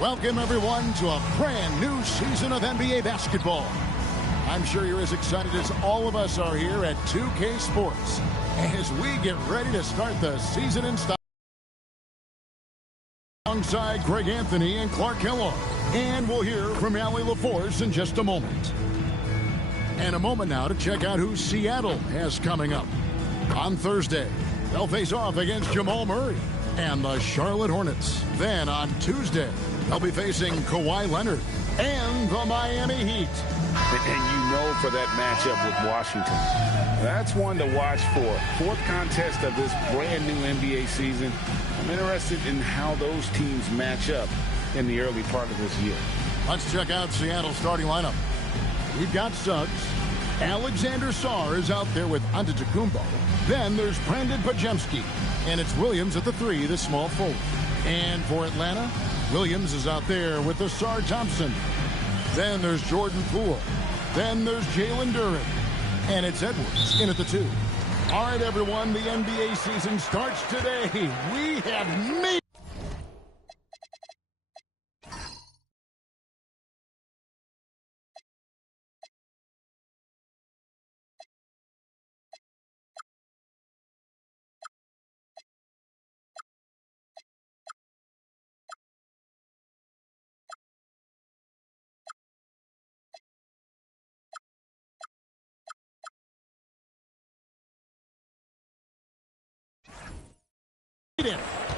Welcome, everyone, to a brand new season of NBA basketball. I'm sure you're as excited as all of us are here at 2K Sports as we get ready to start the season in style. Alongside Greg Anthony and Clark Kellogg. And we'll hear from Allie LaForce in just a moment. And a moment now to check out who Seattle has coming up. On Thursday, they'll face off against Jamal Murray and the Charlotte Hornets. Then on Tuesday, they'll be facing Kawhi Leonard and the Miami Heat. And you know, for that matchup with Washington, that's one to watch for. Fourth contest of this brand new NBA season. I'm interested in how those teams match up in the early part of this year. Let's check out Seattle's starting lineup. We've got Suggs. Alexander Sarr is out there with Antetokounmpo. Then there's Brandon Pajemski. And it's Williams at the 3, the small forward. And for Atlanta, Williams is out there with the Sarr Thompson. Then there's Jordan Poole. Then there's Jalen Duren. And it's Edwards in at the 2. All right, everyone, the NBA season starts today. We have made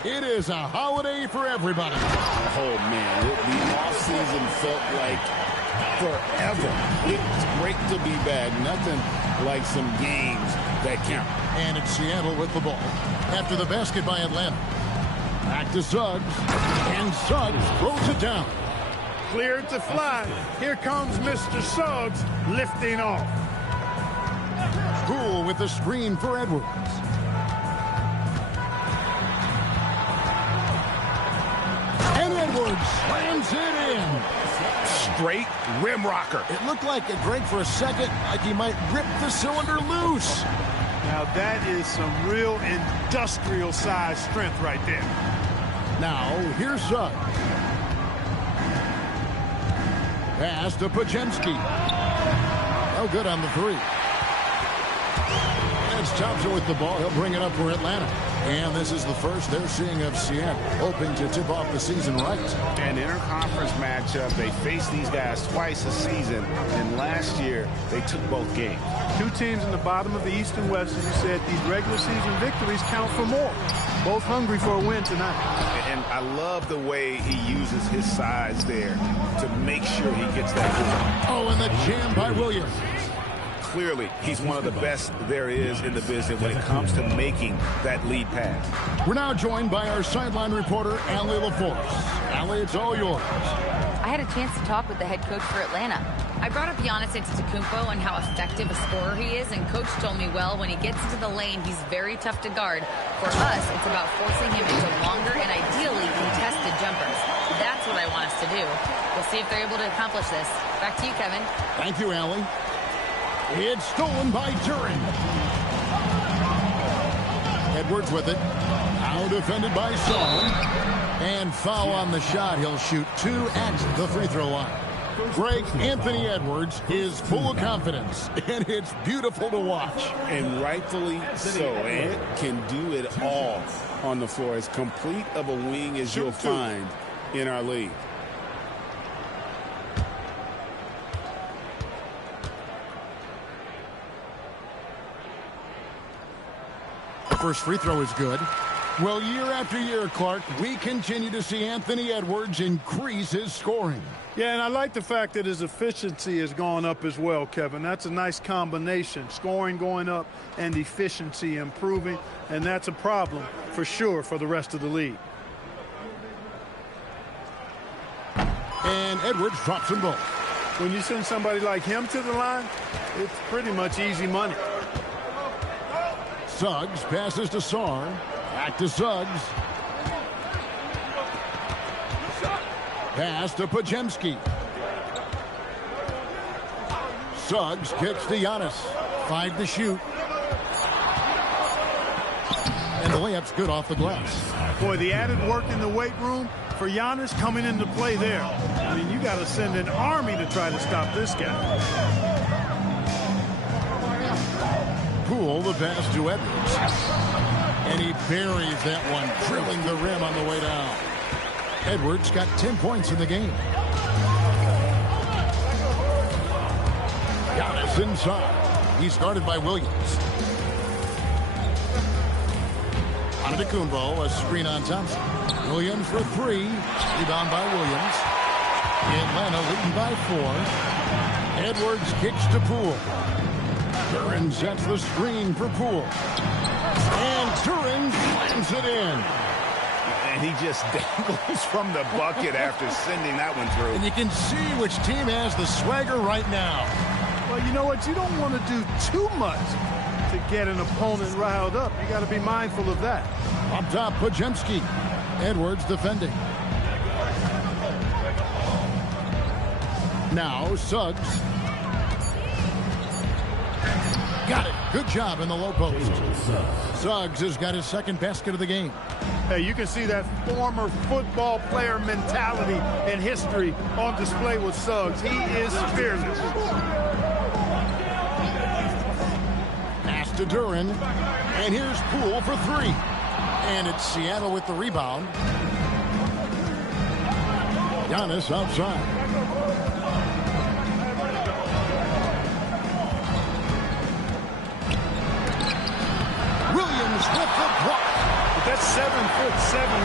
It is a holiday for everybody. Oh, man, the offseason felt like forever. It's great to be back. Nothing like some games that count. And it's Seattle with the ball. After the basket by Atlanta. Back to Suggs. And Suggs throws it down. Cleared to fly. Here comes Mr. Suggs lifting off. Poole with the screen for Edwards. Edwards slams it in. Straight rim rocker. It looked like a Greg for a second, like he might rip the cylinder loose. Now that is some real industrial size strength right there. Now here's Suggs. Pass to Pajemski. Oh, good on the 3. It's Thompson with the ball. He'll bring it up for Atlanta. And this is the first they're seeing of Seattle, hoping to tip off the season right. An interconference matchup. They faced these guys twice a season, and last year they took both games. Two teams in the bottom of the East and West, as you said, these regular season victories count for more. Both hungry for a win tonight. And I love the way he uses his size there to make sure he gets that goal. Oh, and the jam by Williams. Clearly, he's one of the best there is in the business when it comes to making that lead pass. We're now joined by our sideline reporter, Allie LaForce. Allie, it's all yours. I had a chance to talk with the head coach for Atlanta. I brought up Giannis Antetokounmpo and how effective a scorer he is, and coach told me, well, when he gets into the lane, he's very tough to guard. For us, it's about forcing him into longer and ideally contested jumpers. That's what I want us to do. We'll see if they're able to accomplish this. Back to you, Kevin. Thank you, Allie. It's stolen by Duren. Edwards with it. Now defended by Sarr. And foul on the shot. He'll shoot 2 at the free throw line. Greg Anthony Edwards is full of confidence, and it's beautiful to watch. And rightfully so. Ant can do it all on the floor. As complete of a wing as you'll find in our league. First free throw is good. Well, year after year, Clark, we continue to see Anthony Edwards increase his scoring. Yeah, and I like the fact that his efficiency has gone up as well, Kevin. That's a nice combination. Scoring going up and efficiency improving, and that's a problem for sure for the rest of the league. And Edwards drops them both. When you send somebody like him to the line, it's pretty much easy money. Suggs passes to Sarr. Back to Suggs. Pass to Pajemski. Suggs kicks to Giannis. 5 to shoot. And the layup's good off the glass. Boy, the added work in the weight room for Giannis coming into play there. I mean, you got to send an army to try to stop this guy. Poole, the pass to Edwards. And he buries that one, drilling the rim on the way down. Edwards got 10 points in the game. Giannis inside. He's guarded by Williams. Antetokounmpo, a screen on Thompson. Williams for three. Rebound by Williams. Atlanta leading by 4. Edwards kicks to Poole. Duren sets the screen for Poole. And Duren slams it in. And he just dangles from the bucket after sending that one through. And you can see which team has the swagger right now. Well, you know what? You don't want to do too much to get an opponent riled up. You got to be mindful of that. Up top, Pajemski. Edwards defending. Now, Suggs. Got it. Good job in the low post. Suggs has got his second basket of the game. Hey, you can see that former football player mentality and history on display with Suggs. He is fearless. Pass to Duren. And here's Poole for 3. And it's Seattle with the rebound. Giannis outside. Williams with the block. But that's 7'7"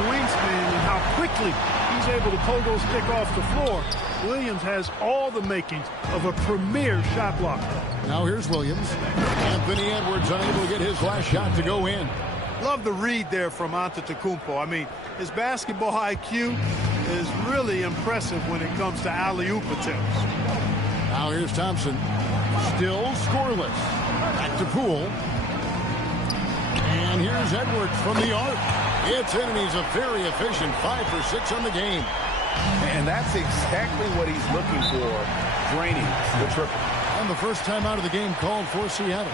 wingspan, and how quickly he's able to pull those stick off the floor. Williams has all the makings of a premier shot blocker. Now here's Williams. Anthony Edwards unable to get his last shot to go in. Love the read there from Antetokounmpo. I mean, his basketball IQ is really impressive when it comes to alley-oop attempts. Now here's Thompson. Still scoreless. Back to Poole. And here's Edwards from the arc. It's in, and he's a very efficient 5 for 6 on the game. And that's exactly what he's looking for, draining the triple. And the first time out of the game called for Seattle.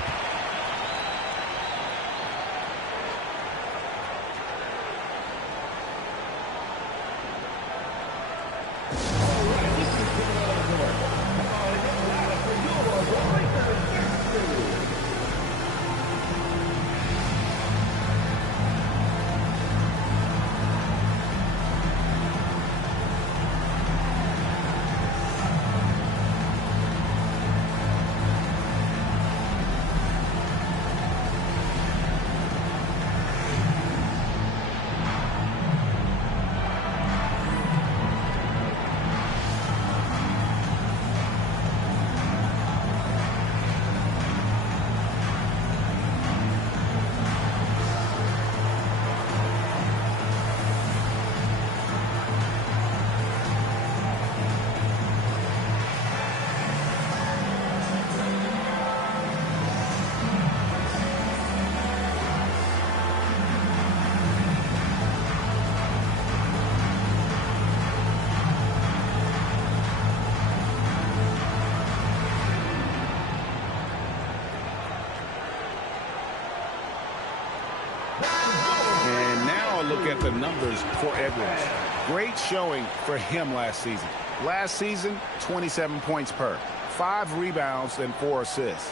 Look at the numbers for Edwards. Great showing for him last season. Last season, 27 points per, 5 rebounds and 4 assists.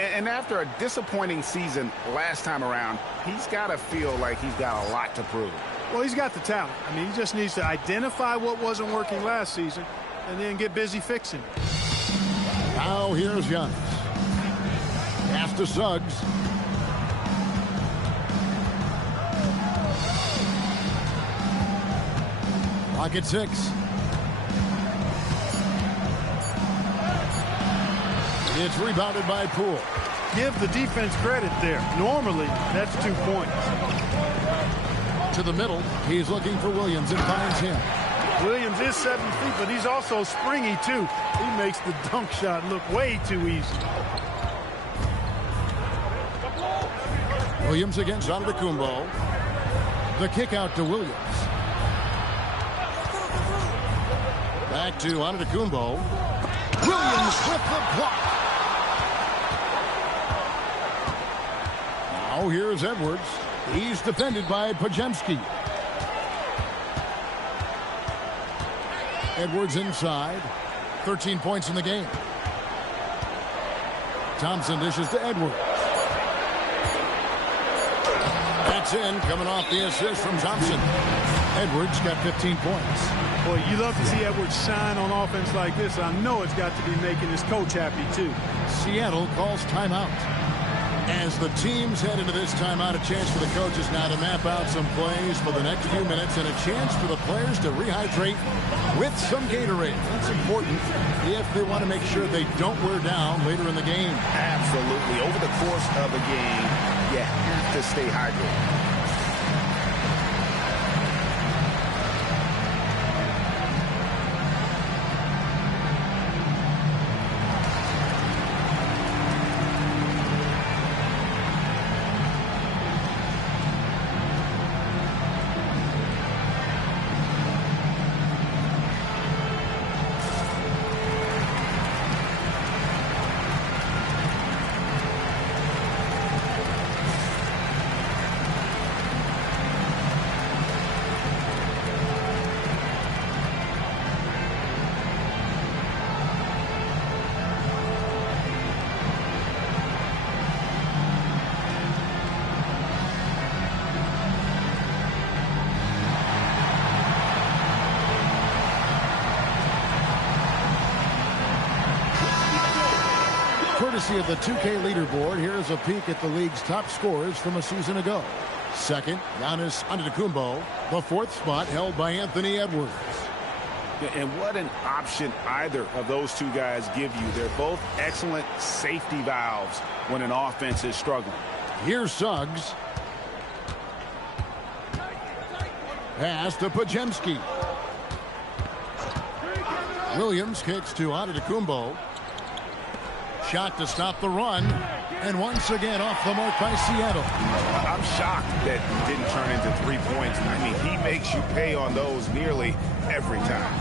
And after a disappointing season last time around, he's got to feel like he's got a lot to prove. Well, he's got the talent. I mean, he just needs to identify what wasn't working last season and then get busy fixing it. Now here's Giannis. Pass to Suggs. Pocket 6. It's rebounded by Poole. Give the defense credit there. Normally, that's 2 points. To the middle. He's looking for Williams and finds him. Williams is 7 feet, but he's also springy, too. He makes the dunk shot look way too easy. Williams against Antetokounmpo. The kick out to Williams. Back to Antetokounmpo. Williams with the block. Now here's Edwards. He's defended by Pajemski. Edwards inside. 13 points in the game. Thompson dishes to Edwards. That's in, coming off the assist from Thompson. Edwards got 15 points. Boy, you love to see Edwards shine on offense like this. I know it's got to be making his coach happy, too. Seattle calls timeout. As the teams head into this timeout, a chance for the coaches now to map out some plays for the next few minutes and a chance for the players to rehydrate with some Gatorade. That's important if they want to make sure they don't wear down later in the game. Absolutely. Over the course of a game, you have to stay hydrated. Courtesy of the 2K leaderboard, here's a peek at the league's top scorers from a season ago. Second, Giannis Antetokounmpo. The fourth spot held by Anthony Edwards. And what an option either of those two guys give you. They're both excellent safety valves when an offense is struggling. Here's Suggs. Pass to Podziemski. Williams kicks to Antetokounmpo. Shot to stop the run. And once again off the mark by Seattle. I'm shocked that it didn't turn into 3 points. I mean, he makes you pay on those nearly every time.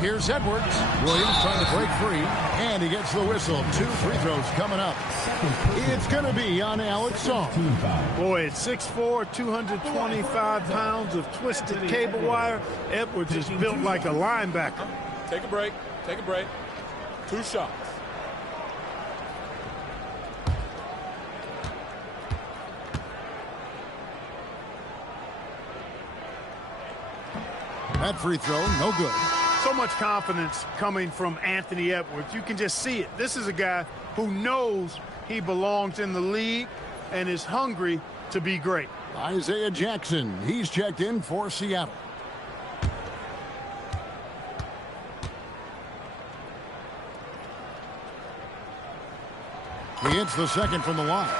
Here's Edwards. Williams trying to break free. And he gets the whistle. 2 free throws coming up. It's going to be on Alex Song. Boy, at 6'4", 225 pounds of twisted cable wire, Edwards is built like a linebacker. Take a break. Take a break. 2 shots. That free throw, no good. So much confidence coming from Anthony Edwards. You can just see it. This is a guy who knows he belongs in the league and is hungry to be great. Isaiah Jackson, he's checked in for Seattle. He hits the second from the line.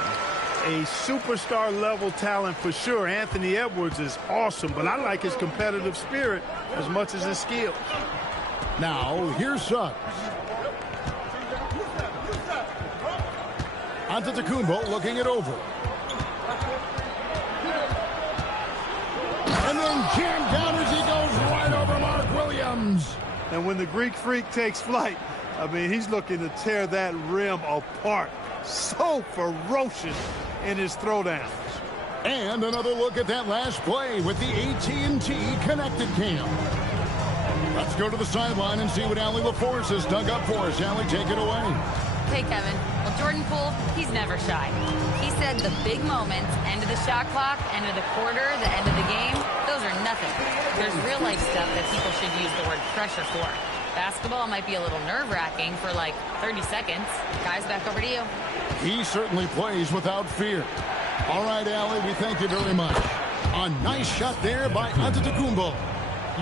A superstar level talent for sure. Anthony Edwards is awesome, but I like his competitive spirit as much as his skills. Now, here's Suggs. Antetokounmpo looking it over. And then jammed down as he goes right over Mark Williams. And when the Greek Freak takes flight, I mean, he's looking to tear that rim apart. So ferocious in his throwdowns. And another look at that last play with the AT&T connected cam. Let's go to the sideline and see what Allie LaForce has dug up for us. Allie, take it away. Hey, Kevin. Well, Jordan Poole, he's never shy. He said the big moments, end of the shot clock, end of the quarter, the end of the game, those are nothing. There's real-life stuff that people should use the word pressure for. Basketball might be a little nerve-wracking for like 30 seconds. Guys, back over to you. He certainly plays without fear. All right, Allie, we thank you very much. A nice shot there by Antetokounmpo.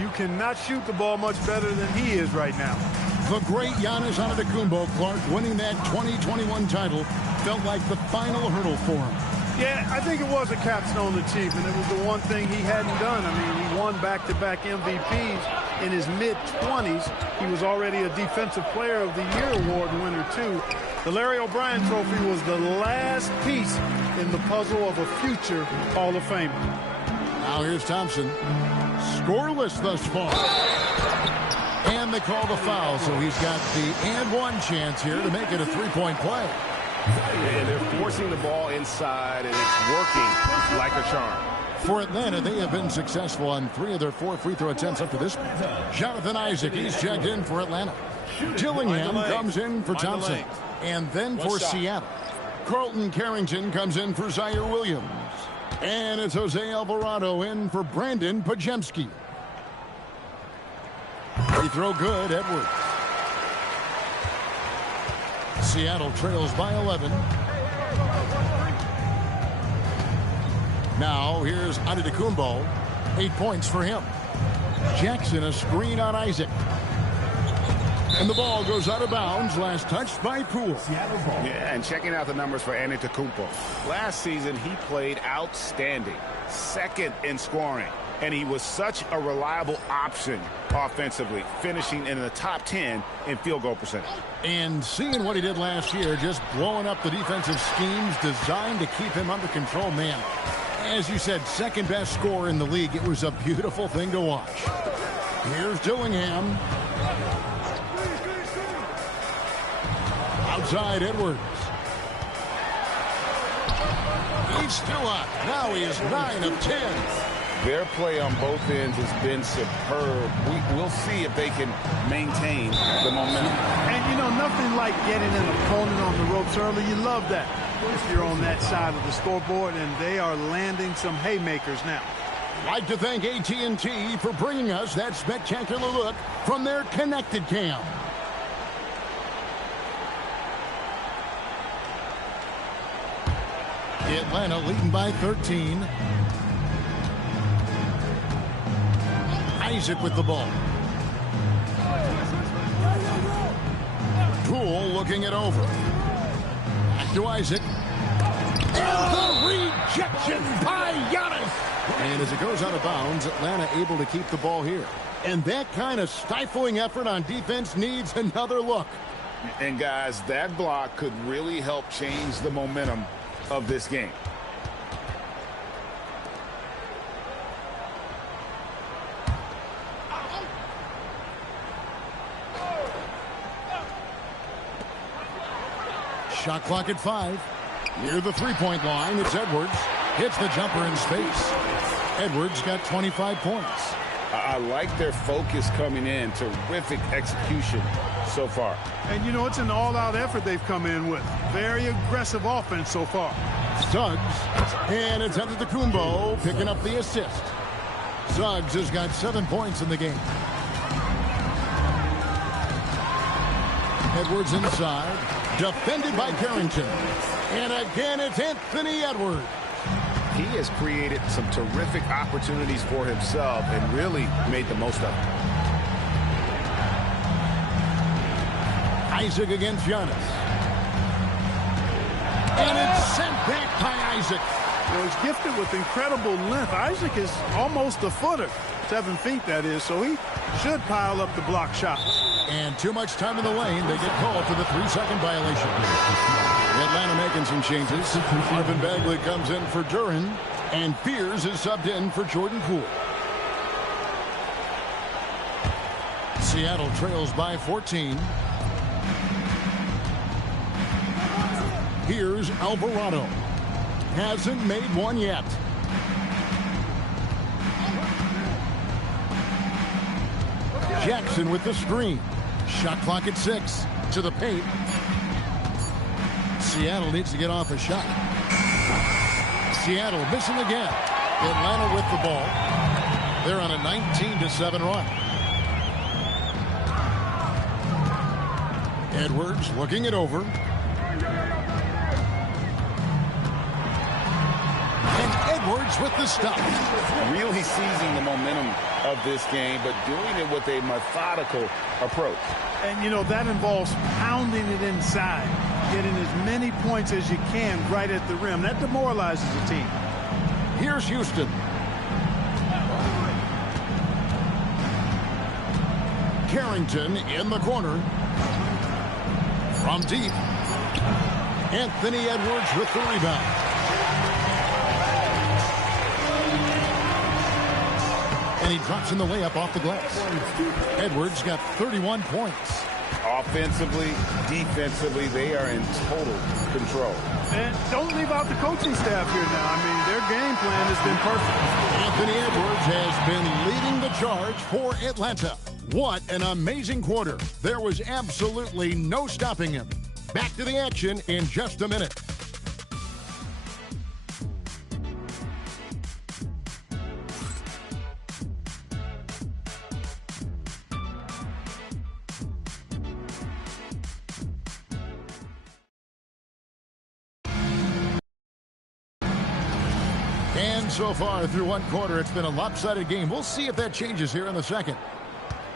You cannot shoot the ball much better than he is right now. The great Giannis Antetokounmpo, Clark, winning that 2021 title felt like the final hurdle for him. Yeah, I think it was a capstone achievement. It was the one thing he hadn't done. I mean, he won back-to-back MVPs in his mid-20s. He was already a Defensive Player of the Year award winner, too. The Larry O'Brien Trophy was the last piece in the puzzle of a future Hall of Famer. Now here's Thompson. Scoreless thus far. And they call the foul, so he's got the and-one chance here to make it a three-point play. And they're forcing the ball inside, and it's working like a charm. For Atlanta, they have been successful on 3 of their 4 free throw attempts up to this point. Jonathan Isaac, he's checked in for Atlanta. Dillingham comes in for Thompson. And then for Seattle, Carlton Carrington comes in for Zaire Williams. And it's Jose Alvarado in for Brandon Pajemski. Free throw good, Edwards. Seattle trails by 11. Now here's Antetokounmpo. 8 points for him. Jackson a screen on Isaac. And the ball goes out of bounds. Last touched by Poole. Yeah, and checking out the numbers for Antetokounmpo. Last season, he played outstanding. 2nd in scoring. And he was such a reliable option offensively, finishing in the top 10 in field goal percentage. And seeing what he did last year, just blowing up the defensive schemes designed to keep him under control, man. As you said, 2nd best scorer in the league. It was a beautiful thing to watch. Here's Dillingham. Outside Edwards. He's still up. Now he is 9 of 10. Their play on both ends has been superb. We'll see if they can maintain the momentum. And, you know, nothing like getting an opponent on the ropes early. You love that if you're on that side of the scoreboard, and they are landing some haymakers now. I'd like to thank AT&T for bringing us that spectacular look from their connected cam. Atlanta leading by 13. Isaac with the ball. Poole looking it over. Back to Isaac. And the rejection by Giannis. And as it goes out of bounds, Atlanta able to keep the ball here. And that kind of stifling effort on defense needs another look. And guys, that block could really help change the momentum of this game. Shot clock at 5. Near the three-point line, it's Edwards. Hits the jumper in space. Edwards got 25 points. I like their focus coming in. Terrific execution so far. And, you know, it's an all-out effort they've come in with. Very aggressive offense so far. Suggs. And it's Antetokounmpo picking up the assist. Suggs has got 7 points in the game. Edwards inside. Defended by Carrington. And again, it's Anthony Edwards. He has created some terrific opportunities for himself and really made the most of it. Isaac against Giannis. And it's sent back by Isaac. You know, he's gifted with incredible length. Isaac is almost a footer. 7 feet, that is, so he should pile up the block shots. And too much time in the lane. They get called for the 3-second violation. Atlanta making some changes. Marvin Bagley comes in for Duren. And Fears is subbed in for Jordan Poole. Seattle trails by 14. Here's Alvarado. Hasn't made one yet. Jackson with the screen. Shot clock at 6. To the paint. Seattle needs to get off a shot. Seattle missing again. Atlanta with the ball. They're on a 19-7 run. Edwards looking it over. And Edwards with the stop. Really seizing the momentum of this game, but doing it with a methodical approach. And, you know, that involves pounding it inside, getting as many points as you can right at the rim. That demoralizes the team. Here's Houston. Carrington in the corner. From deep. Anthony Edwards with the rebound. And he drops in the layup off the glass. Edwards got 31 points. Offensively, defensively, they are in total control. And don't leave out the coaching staff here now. I mean, their game plan has been perfect. Anthony Edwards has been leading the charge for Atlanta. What an amazing quarter. There was absolutely no stopping him. Back to the action in just a minute. And so far through one quarter, it's been a lopsided game. We'll see if that changes here in the second.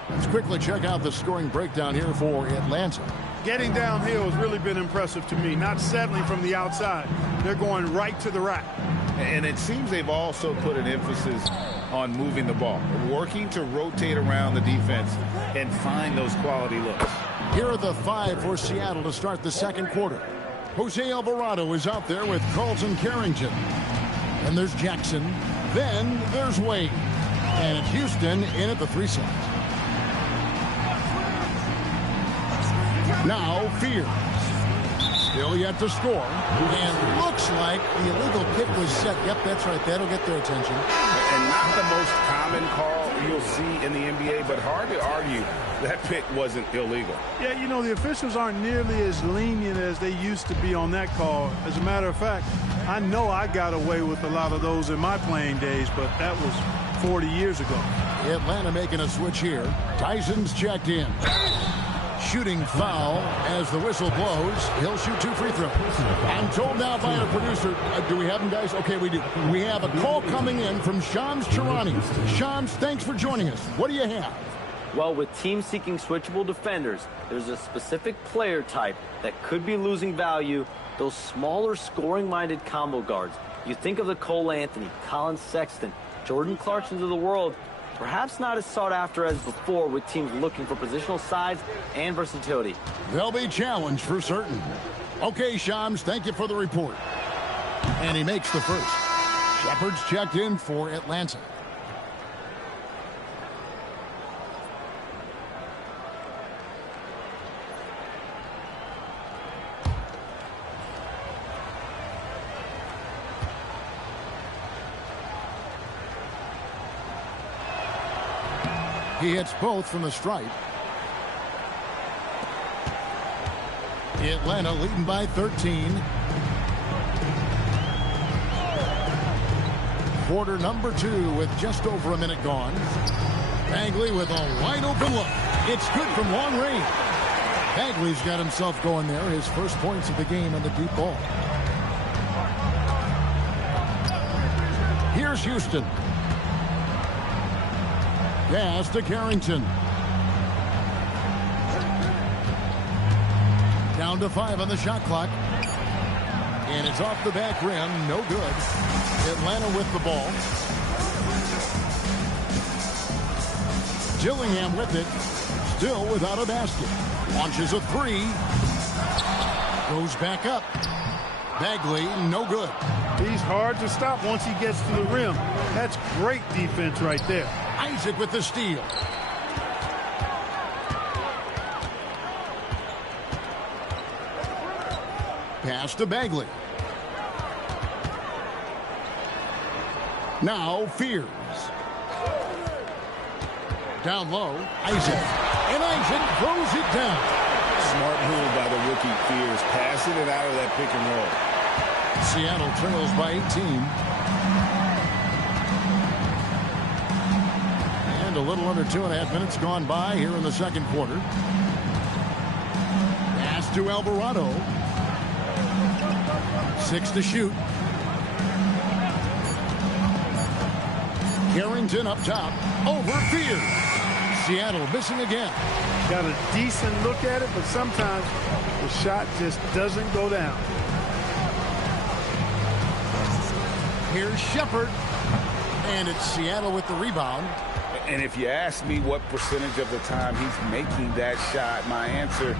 Let's quickly check out the scoring breakdown here for Atlanta. Getting downhill has really been impressive to me. Not settling from the outside. They're going right to the rack. And it seems they've also put an emphasis on moving the ball, working to rotate around the defense and find those quality looks. Here are the 5 for Seattle to start the second quarter. Jose Alvarado is out there with Carlton Carrington. And there's Jackson. Then there's Wade. And it's Houston in at the 3 slot. Now Fears. Still yet to score. And looks like the illegal kick was set. Yep, that's right. That'll get their attention. And not the most common call you'll see in the NBA, but hard to argue that pick wasn't illegal. Yeah, you know, the officials aren't nearly as lenient as they used to be on that call. As a matter of fact, I know I got away with a lot of those in my playing days, but that was 40 years ago. Atlanta making a switch here. Tyson's checked in. Shooting foul as the whistle blows. He'll shoot 2 free throws. I'm told now by our producer, do we have him, guys? Okay, we do. We have a call coming in from Shams Charani. Shams, thanks for joining us. What do you have? Well, with teams seeking switchable defenders, there's a specific player type that could be losing value, those smaller scoring-minded combo guards. You think of the Cole Anthony, Colin Sexton, Jordan Clarksons of the world, perhaps not as sought after as before with teams looking for positional size and versatility. They'll be challenged for certain. Okay, Shams, thank you for the report. And he makes the first. Shepard's checked in for Atlanta. He hits both from the stripe. Atlanta leading by 13. Quarter number 2 with just over a minute gone. Bagley with a wide open look. It's good from long range. Bagley's got himself going there. His first points of the game on the deep ball. Here's Houston. Pass to Carrington. Down to 5 on the shot clock. And it's off the back rim. No good. Atlanta with the ball. Dillingham with it. Still without a basket. Launches a 3. Goes back up. Bagley, no good. He's hard to stop once he gets to the rim. That's great defense right there. Isaac with the steal. Pass to Bagley. Now Fears. Down low, Isaac. And Isaac throws it down. Smart move by the rookie Fears, passing it out of that pick and roll. Seattle trails by 18. And a little under 2.5 minutes gone by here in the second quarter. Pass to Alvarado. 6 to shoot. Carrington up top. Over Fears. Seattle missing again. Got a decent look at it, but sometimes the shot just doesn't go down. Here's Shepard. And it's Seattle with the rebound. And if you ask me what percentage of the time he's making that shot, my answer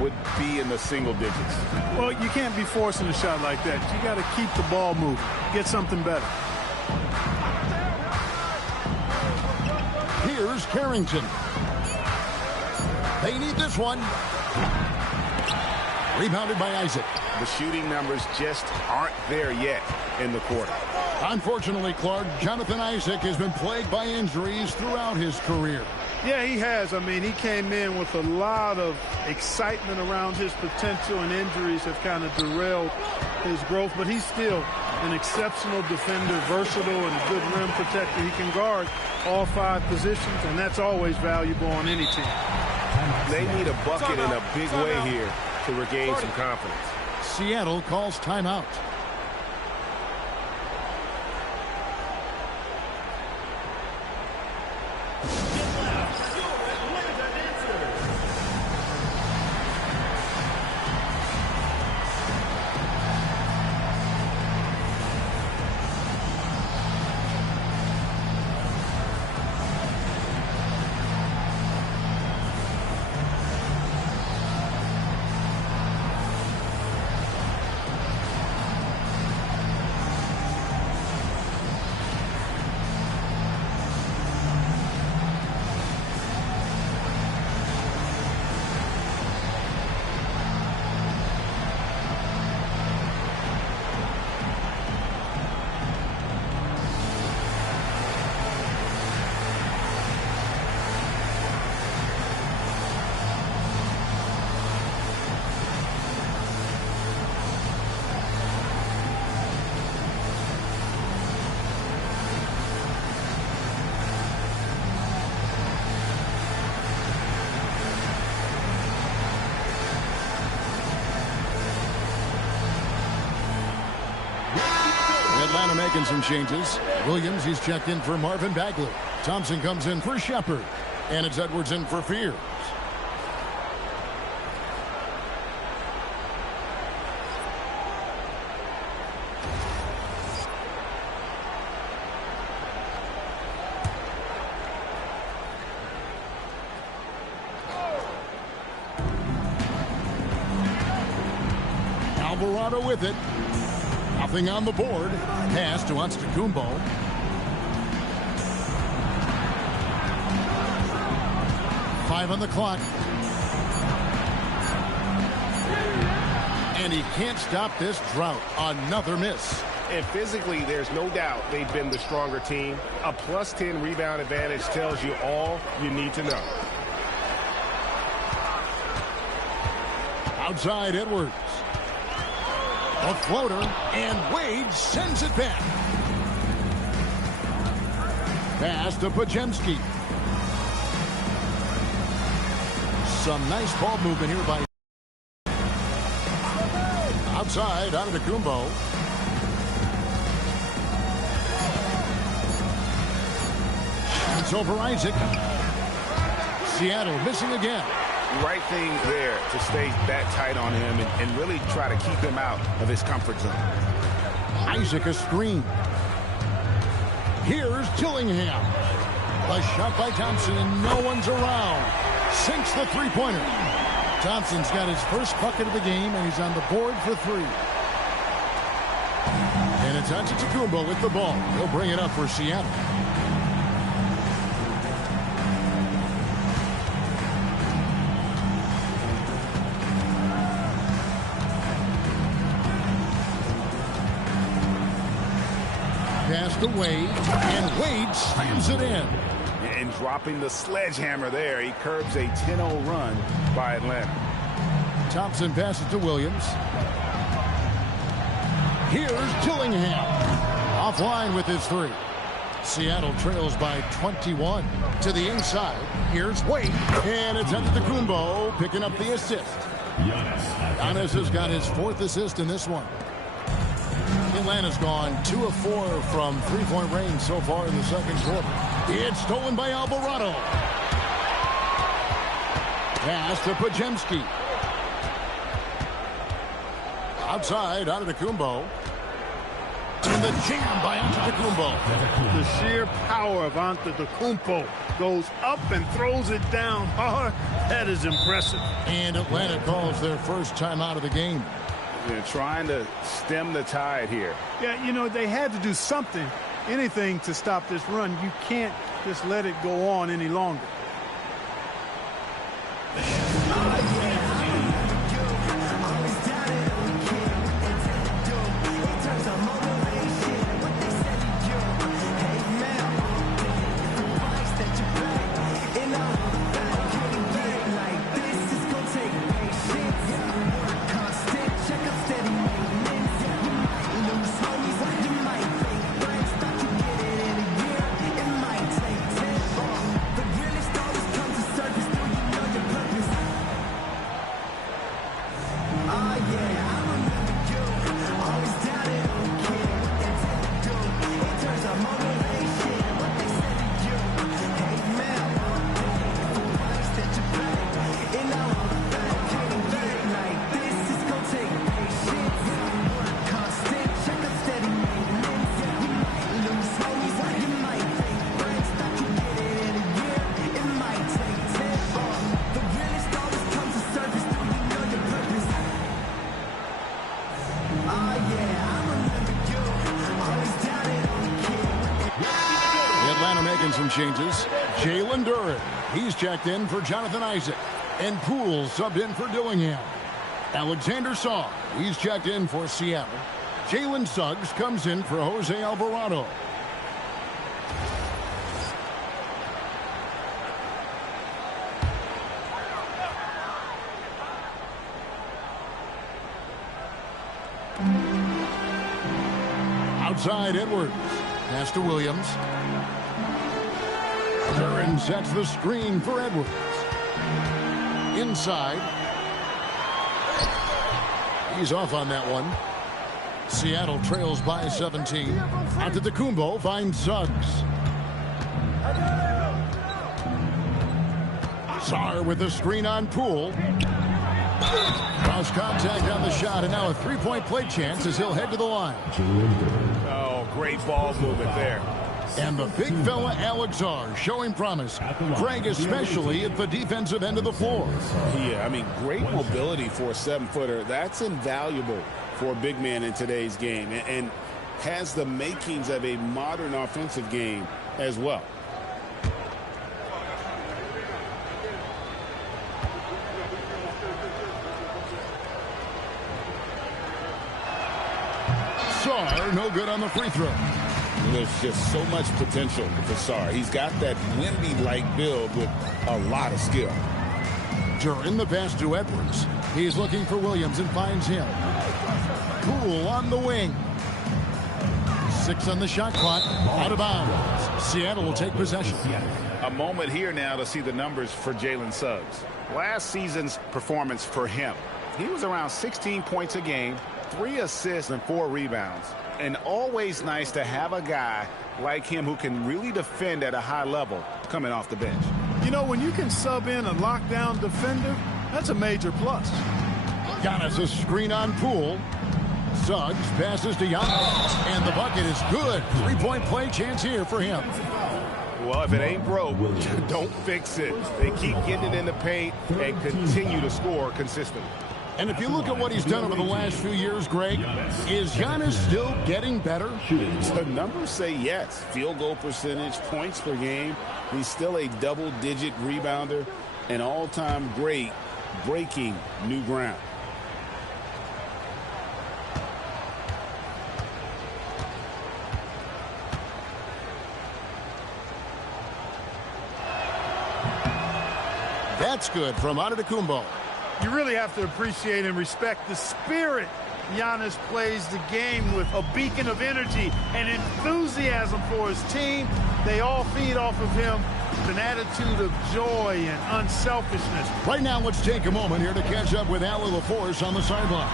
would be in the single digits. Well, you can't be forcing a shot like that. You got to keep the ball moving. Get something better. Here's Carrington. They need this one. Rebounded by Isaac. The shooting numbers just aren't there yet in the quarter. Unfortunately, Clark, Jonathan Isaac has been plagued by injuries throughout his career. Yeah, he has. I mean, he came in with a lot of excitement around his potential, and injuries have kind of derailed his growth. But he's still an exceptional defender, versatile and a good rim protector. He can guard all 5 positions, and that's always valuable on any team. They need a bucket in a big way here to regain some confidence. Seattle calls timeout. Atlanta making some changes. Williams, he's checked in for Marvin Bagley. Thompson comes in for Shepard. And it's Edwards in for Fears. Alvarado with it. Nothing on the board. Pass to Antetokounmpo. Five on the clock. And he can't stop this drought. Another miss. And physically, there's no doubt they've been the stronger team. A +10 rebound advantage tells you all you need to know. Outside Edwards. A floater, and Wade sends it back. Pass to Podziemski. Some nice ball movement here by outside Antetokounmpo. It's over Isaac. Seattle missing again. Right thing there to stay that tight on him and really try to keep him out of his comfort zone. Isaac a screen. Here's Tillingham. A shot by Thompson and no one's around. Sinks the three-pointer. Thompson's got his first bucket of the game and he's on the board for 3. And it's Antetokounmpo with the ball. He'll bring it up for Seattle. Pass to Wade, and Wade slams it in. And dropping the sledgehammer there, he curbs a 10-0 run by Atlanta. Thompson passes to Williams. Here's Tillingham. Offline with his 3. Seattle trails by 21. To the inside, here's Wade. And it's Antetokounmpo picking up the assist. Giannis has got his 4th assist in this one. Atlanta's gone 2 of 4 from three-point range so far in the second quarter. It's stolen by Alvarado. Pass to Podziemski. Outside, Antetokounmpo. And the jam by Antetokounmpo. The sheer power of Antetokounmpo goes up and throws it down hard. That is impressive. And Atlanta calls their first timeout of the game. They're trying to stem the tide here. Yeah, you know, they had to do something, anything to stop this run. You can't just let it go on any longer. Some changes. Jalen Duren, he's checked in for Jonathan Isaac. And Poole subbed in for Dillingham. Alexander Saw, he's checked in for Seattle. Jalen Suggs comes in for Jose Alvarado. Outside Edwards. Pass to Williams. Duren sets the screen for Edwards. Inside. He's off on that one. Seattle trails by 17. Antetokounmpo finds Suggs. Sarr with the screen on Poole. Cross contact on the shot, and now a three-point play chance as he'll head to the line. Oh, great ball movement there. And the big fella Alex Sarr showing promise. Greg especially at the defensive end of the floor. Yeah, I mean, great mobility for a 7-footer. That's invaluable for a big man in today's game, and has the makings of a modern offensive game as well. Sarr no good on the free throw. There's just so much potential for Sarr. He's got that Wemby-like build with a lot of skill. Duren the pass to Edwards. He's looking for Williams and finds him. Poole on the wing. 6 on the shot clock. Out of bounds. Seattle will take possession. A moment here now to see the numbers for Jalen Suggs. Last season's performance for him. He was around 16 points a game, 3 assists and 4 rebounds. And always nice to have a guy like him who can really defend at a high level coming off the bench. You know, when you can sub in a lockdown defender, that's a major plus. Giannis' screen on Poole. Suggs passes to Giannis. And the bucket is good. 3-point play chance here for him. Well, if it ain't broke, don't fix it. They keep getting it in the paint and continue to score consistently. And if you look at what he's done over the last few years, Greg, is Giannis still getting better? The numbers say yes. Field goal percentage, points per game. He's still a double-digit rebounder, an all-time great, breaking new ground. That's good from Antetokounmpo. You really have to appreciate and respect the spirit Giannis plays the game with, a beacon of energy and enthusiasm for his team. They all feed off of him with an attitude of joy and unselfishness. Right now, let's take a moment here to catch up with Allie LaForce on the sideline.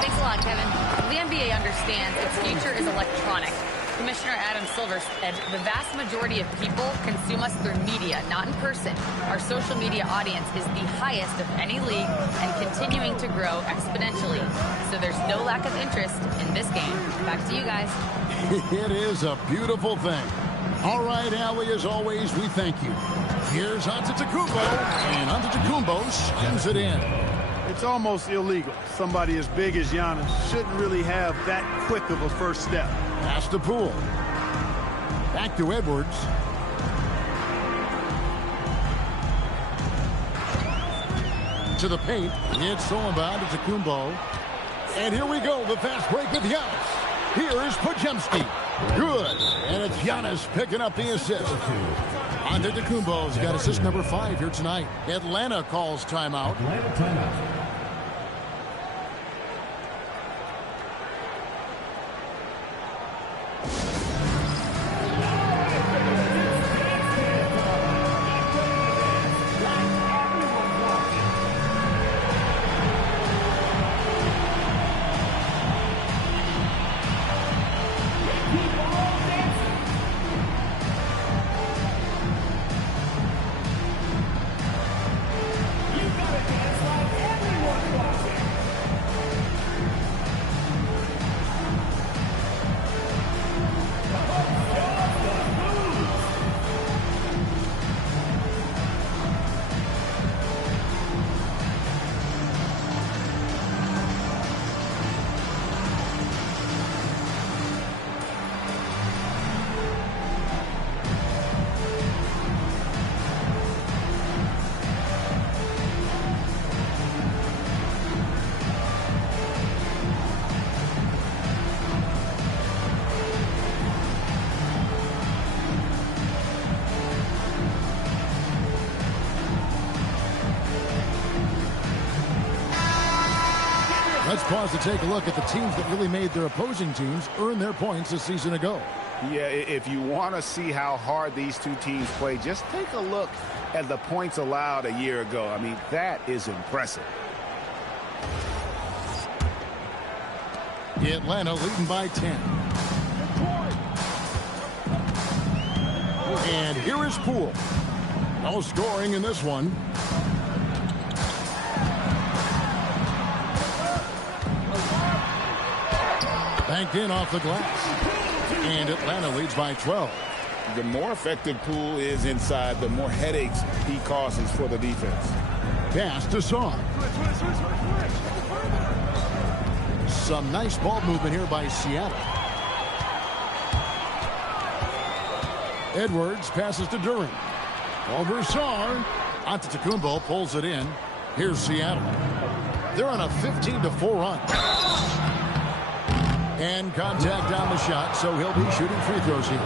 Thanks a lot, Kevin. The NBA understands its future is electronic. Commissioner Adam Silver said the vast majority of people consume us through media, not in person. Our social media audience is the highest of any league and continuing to grow exponentially. So there's no lack of interest in this game. Back to you guys. It is a beautiful thing. All right, Allie, as always, we thank you. Here's Antetokounmpo, and Antetokounmpo slams it in. It's almost illegal. Somebody as big as Giannis shouldn't really have that quick of a first step. Pass to Poole. Back to Edwards. into the paint. It's stolen by Antetokounmpo. And here we go, the fast break with Giannis. Here's Podziemski. Good. And it's Giannis picking up the assist. Antetokounmpo's got assist number 5 here tonight. Atlanta calls timeout. Let's pause to take a look at the teams that really made their opposing teams earn their points a season ago. Yeah, if you want to see how hard these two teams play, just take a look at the points allowed a year ago. I mean, that is impressive. Atlanta leading by 10. And here is Poole. No scoring in this one. Banked in off the glass. And Atlanta leads by 12. The more effective Poole is inside, the more headaches he causes for the defense. Pass to Saw. Some nice ball movement here by Seattle. Edwards passes to Duran. Over Sarr. Antetokounmpo pulls it in. Here's Seattle. They're on a 15-4 run. And contact on the shot, so he'll be shooting free throws here.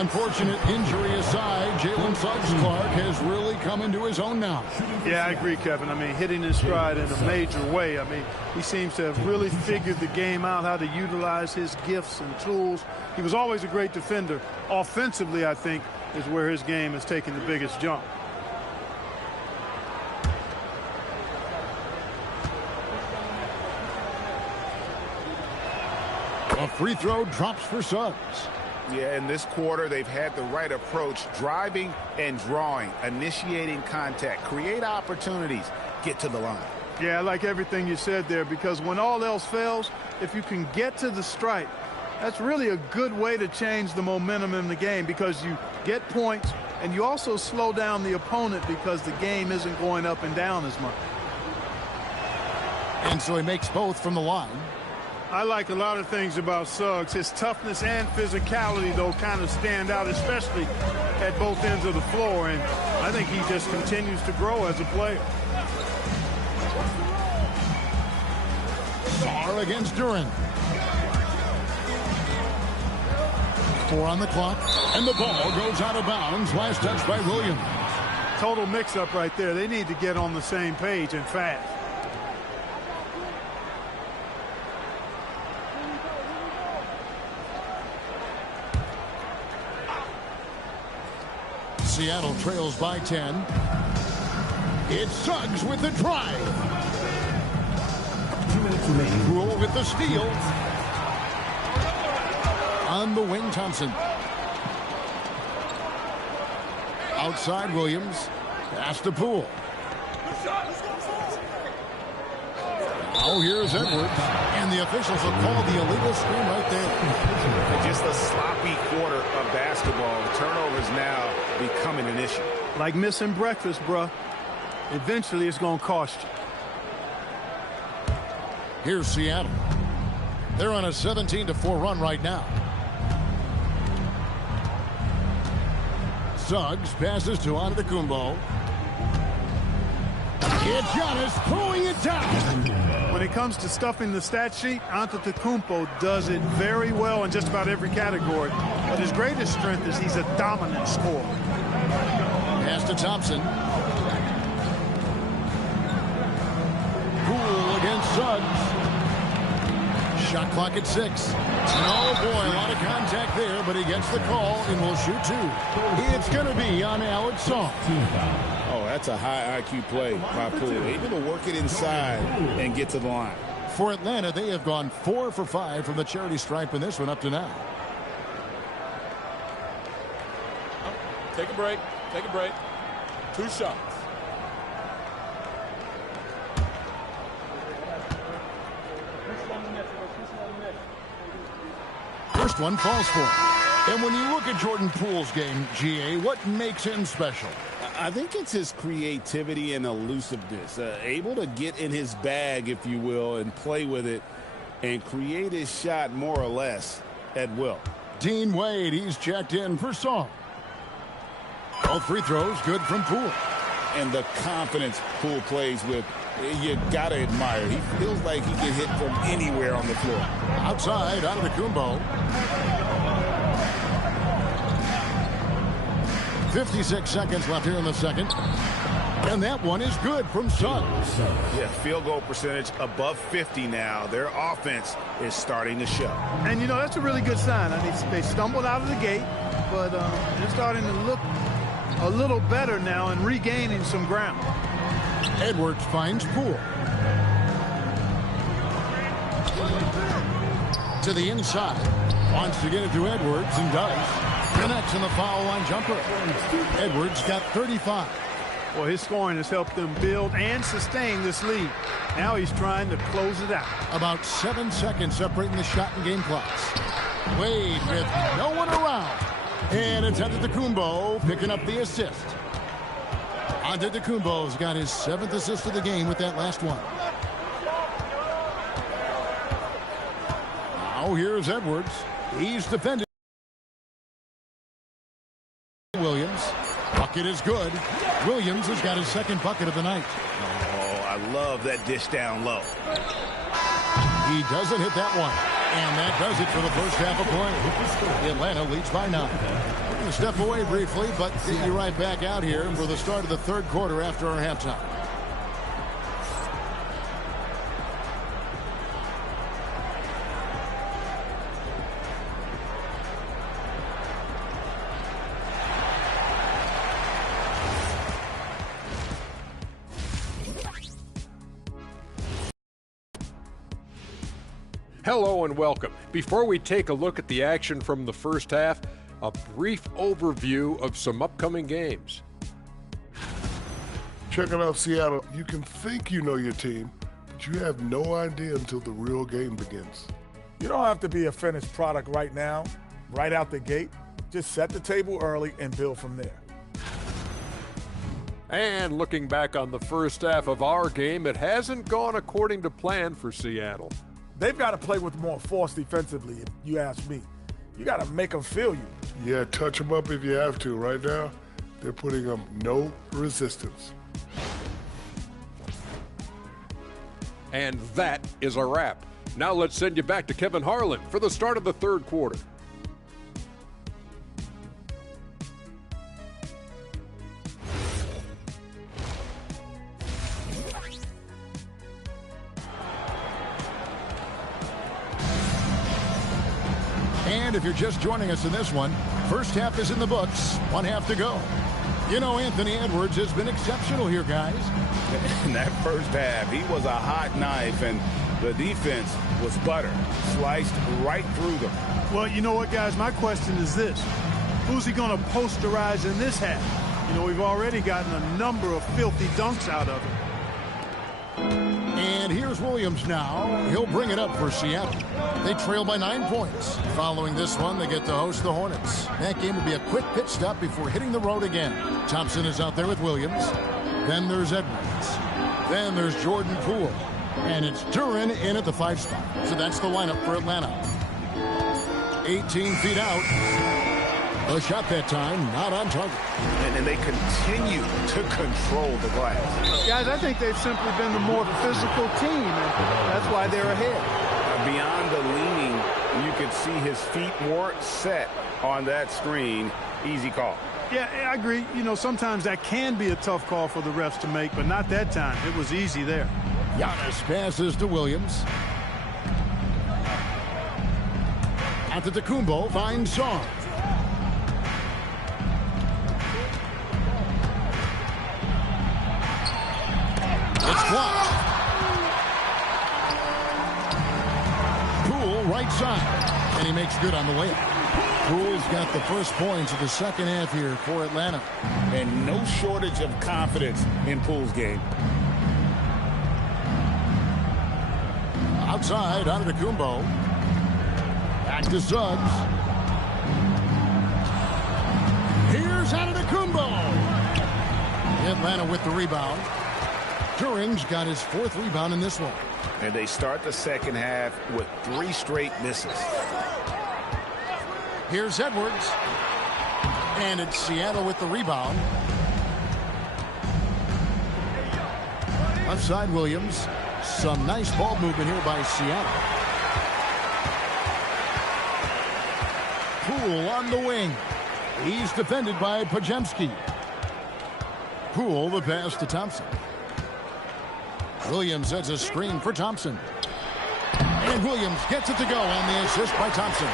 Unfortunate injury aside, Jalen Suggs-Clark has really come into his own now. Yeah, I agree, Kevin. I mean, hitting his stride in a major way. I mean, he seems to have really figured the game out, how to utilize his gifts and tools. He was always a great defender. Offensively, I think, is where his game has taken the biggest jump. A free throw drops for Suggs. Yeah, in this quarter, they've had the right approach, driving and drawing, initiating contact, create opportunities, get to the line. Yeah, I like everything you said there, because when all else fails, if you can get to the stripe, that's really a good way to change the momentum in the game, because you get points and you also slow down the opponent because the game isn't going up and down as much. And so he makes both from the line. I like a lot of things about Suggs. His toughness and physicality, though, kind of stand out, especially at both ends of the floor. And I think he just continues to grow as a player. Sarr against Duran. 4 on the clock. And the ball goes out of bounds. Last touch by Williams. Total mix-up right there. They need to get on the same page and fast. Seattle trails by 10. It's Suggs with the drive. 2 minutes remaining. Poole with the steal. On the wing, Thompson. Outside Williams. Pass to Poole. Oh, here's Edwards. And the officials have called the illegal screen right there. Just a sloppy quarter of basketball. Turnovers now becoming an issue. Like missing breakfast, bruh. Eventually, it's going to cost you. Here's Seattle. They're on a 17-4 run right now. Suggs passes to Antetokounmpo. It's Giannis throwing it down. When it comes to stuffing the stat sheet, Antetokounmpo does it very well in just about every category. But his greatest strength is he's a dominant scorer. Pass to Thompson. Poole against Suggs. Shot clock at 6. Oh, boy, a lot of contact there, but he gets the call and will shoot 2. It's going to be on Alex Song. Oh, that's a high IQ play by Poole. Able to work it inside and get to the line. For Atlanta, they have gone 4 for 5 from the charity stripe in this one up to now. Take a break. Take a break. 2 shots. First one falls for him. And when you look at Jordan Poole's game, GA, what makes him special? I think it's his creativity and elusiveness. Able to get in his bag, if you will, and play with it and create his shot more or less at will. Dean Wade, he's checked in for Song. Both free throws good from Poole. And the confidence Poole plays with, you got to admire. He feels like he can hit from anywhere on the floor. Outside, out of the Kumbo. 56 seconds left here in the second. And that one is good from Suggs. Yeah, field goal percentage above 50 now. Their offense is starting to show. And, you know, that's a really good sign. I mean, they stumbled out of the gate, but they're starting to look a little better now and regaining some ground. Edwards finds Poole. To the inside. Wants to get it to Edwards and does. Connects in the foul line jumper. Edwards got 35. Well, his scoring has helped them build and sustain this lead. Now he's trying to close it out. About 7 seconds separating the shot and game clocks. Wade with no one around. And it's Antetokounmpo picking up the assist. Antetokounmpo's got his 7th assist of the game with that last one. Now here's Edwards. He's defended. Williams. Bucket is good. Williams has got his 2nd bucket of the night. Oh, I love that dish down low. He doesn't hit that one. And that does it for the first half of play. Atlanta leads by 9. We're going to step away briefly, but get you right back out here for the start of the 3rd quarter after our halftime. Hello and welcome. Before we take a look at the action from the first half, a brief overview of some upcoming games. Checking out Seattle, you can think you know your team, but you have no idea until the real game begins. You don't have to be a finished product right now, right out the gate. Just set the table early and build from there. And looking back on the first half of our game, it hasn't gone according to plan for Seattle. They've got to play with more force defensively, if you ask me. You got to make them feel you. Yeah, touch them up if you have to. Right now, they're putting up no resistance. And that is a wrap. Now let's send you back to Kevin Harlan for the start of the 3rd quarter. And if you're just joining us in this one, first half is in the books, 1 half to go. You know, Anthony Edwards has been exceptional here, guys. In that first half, he was a hot knife, and the defense was butter, sliced right through them. Well, you know what, guys? My question is this. Who's he going to posterize in this half? You know, we've already gotten a number of filthy dunks out of him. And here's Williams now. He'll bring it up for Seattle. They trail by 9 points. Following this one, they get to host the Hornets. That game will be a quick pit stop before hitting the road again. Thompson is out there with Williams. Then there's Edwards. Then there's Jordan Poole. And it's Duren in at the 5 spot. So that's the lineup for Atlanta. 18 feet out. A shot that time, not on target. And they continue to control the glass. Guys, I think they've simply been the more physical team, and that's why they're ahead. Beyond the leaning, you could see his feet more set on that screen. Easy call. Yeah, I agree. You know, sometimes that can be a tough call for the refs to make, but not that time. It was easy there. Giannis passes to Williams. Antetokounmpo finds Song. It's blocked. Poole right side, and he makes good on the layup. Poole's got the first points of the second half here for Atlanta. And no shortage of confidence in Poole's game. Outside, Antetokounmpo. Back to Suggs. Here's Antetokounmpo. Atlanta with the rebound. Turing's got his fourth rebound in this one. And they start the second half with 3 straight misses. Here's Edwards. And it's Seattle with the rebound. Outside Williams. Some nice ball movement here by Seattle. Poole on the wing. He's defended by Podziemski. Poole the pass to Thompson. Williams sets a screen for Thompson. And Williams gets it to go on the assist by Thompson.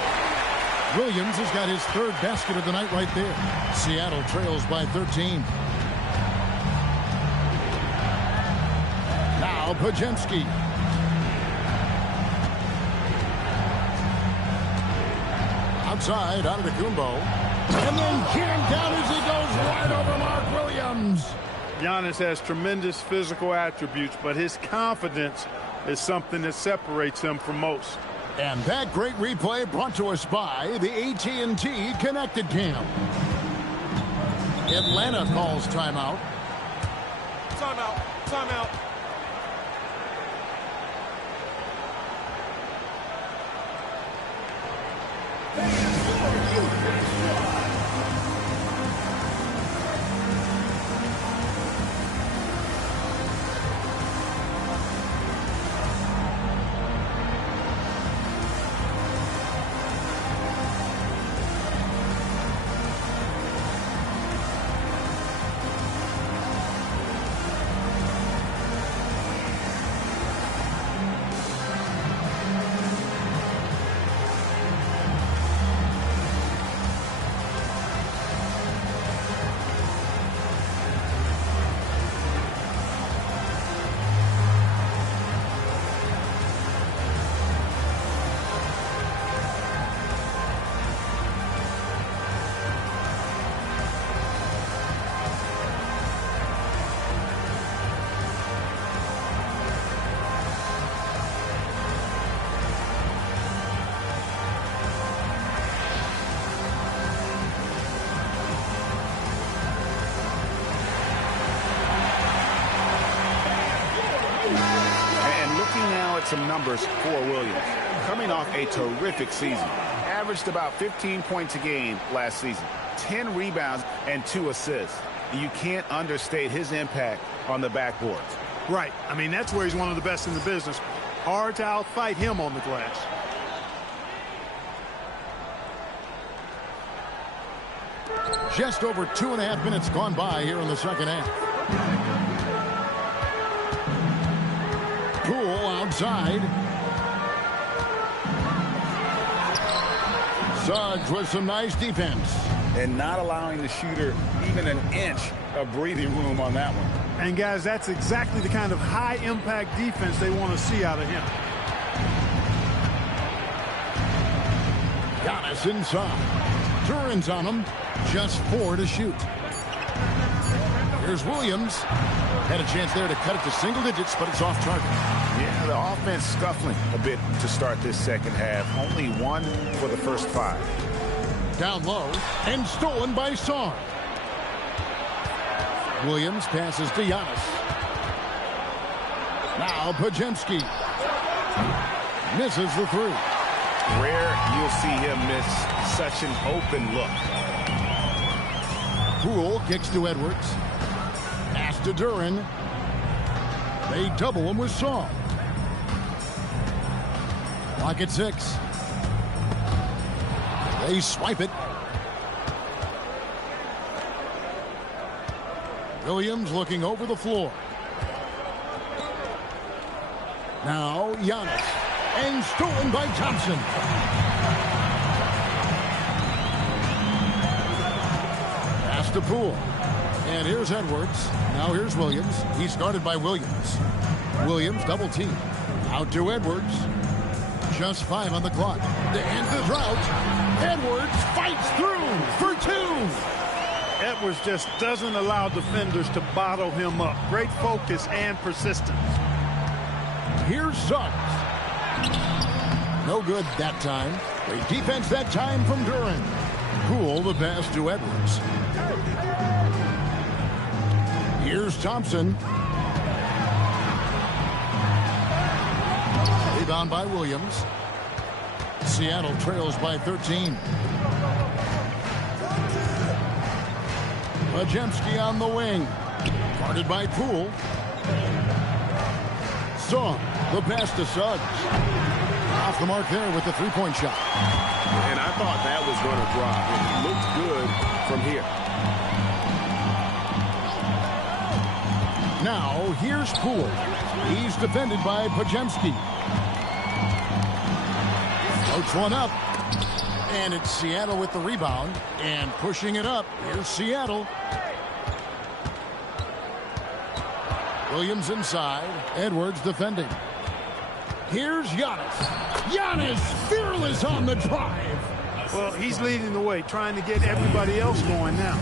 Williams has got his third basket of the night right there. Seattle trails by 13. Now Podziemski. Outside, Antetokounmpo. And then jammed down as he goes right over Mark Williams. Giannis has tremendous physical attributes, but his confidence is something that separates him from most. And that great replay brought to us by the AT&T Connected Cam. Atlanta calls timeout. Timeout. Timeout. Some numbers for Williams. Coming off a terrific season. Averaged about 15 points a game last season. 10 rebounds and 2 assists. You can't understate his impact on the backboards. Right. I mean, that's where he's one of the best in the business. Hard to outfight him on the glass. Just over 2.5 minutes gone by here in the second half. Poole outside. Suggs with some nice defense. And not allowing the shooter even an inch of breathing room on that one. And, guys, that's exactly the kind of high-impact defense they want to see out of him. Giannis inside. Turin's on him. Just 4 to shoot. Here's Williams. Had a chance there to cut it to single digits, but it's off target. Yeah, the offense scuffling a bit to start this second half. Only 1 for the first 5. Down low and stolen by Song. Williams passes to Giannis. Now Podziemski. Misses the 3. Rare you'll see him miss such an open look. Poole kicks to Edwards. Pass to Duran. They double him with Saw. Clock at 6. They swipe it. Williams looking over the floor. Now Giannis. And stolen by Thompson. Pass to Poole. And here's Edwards. Now here's Williams. He's guarded by Williams. Williams double team. Out to Edwards. Just 5 on the clock. To end the drought. Edwards fights through for 2. Edwards just doesn't allow defenders to bottle him up. Great focus and persistence. Here's Suggs. No good that time. Great defense that time from Duran. Poole the pass to Edwards. Here's Thompson. Rebound by Williams. Seattle trails by 13. Pajemski on the wing. Guarded by Poole. Saw the pass to Suggs. Off the mark there with the three-point shot. And I thought that was going to drop. It looked good from here. Now here's Poole. He's defended by Pajemski. Floats one up. And it's Seattle with the rebound. And pushing it up. Here's Seattle. Williams inside. Edwards defending. Here's Giannis. Giannis fearless on the drive. Well, he's leading the way, trying to get everybody else going now.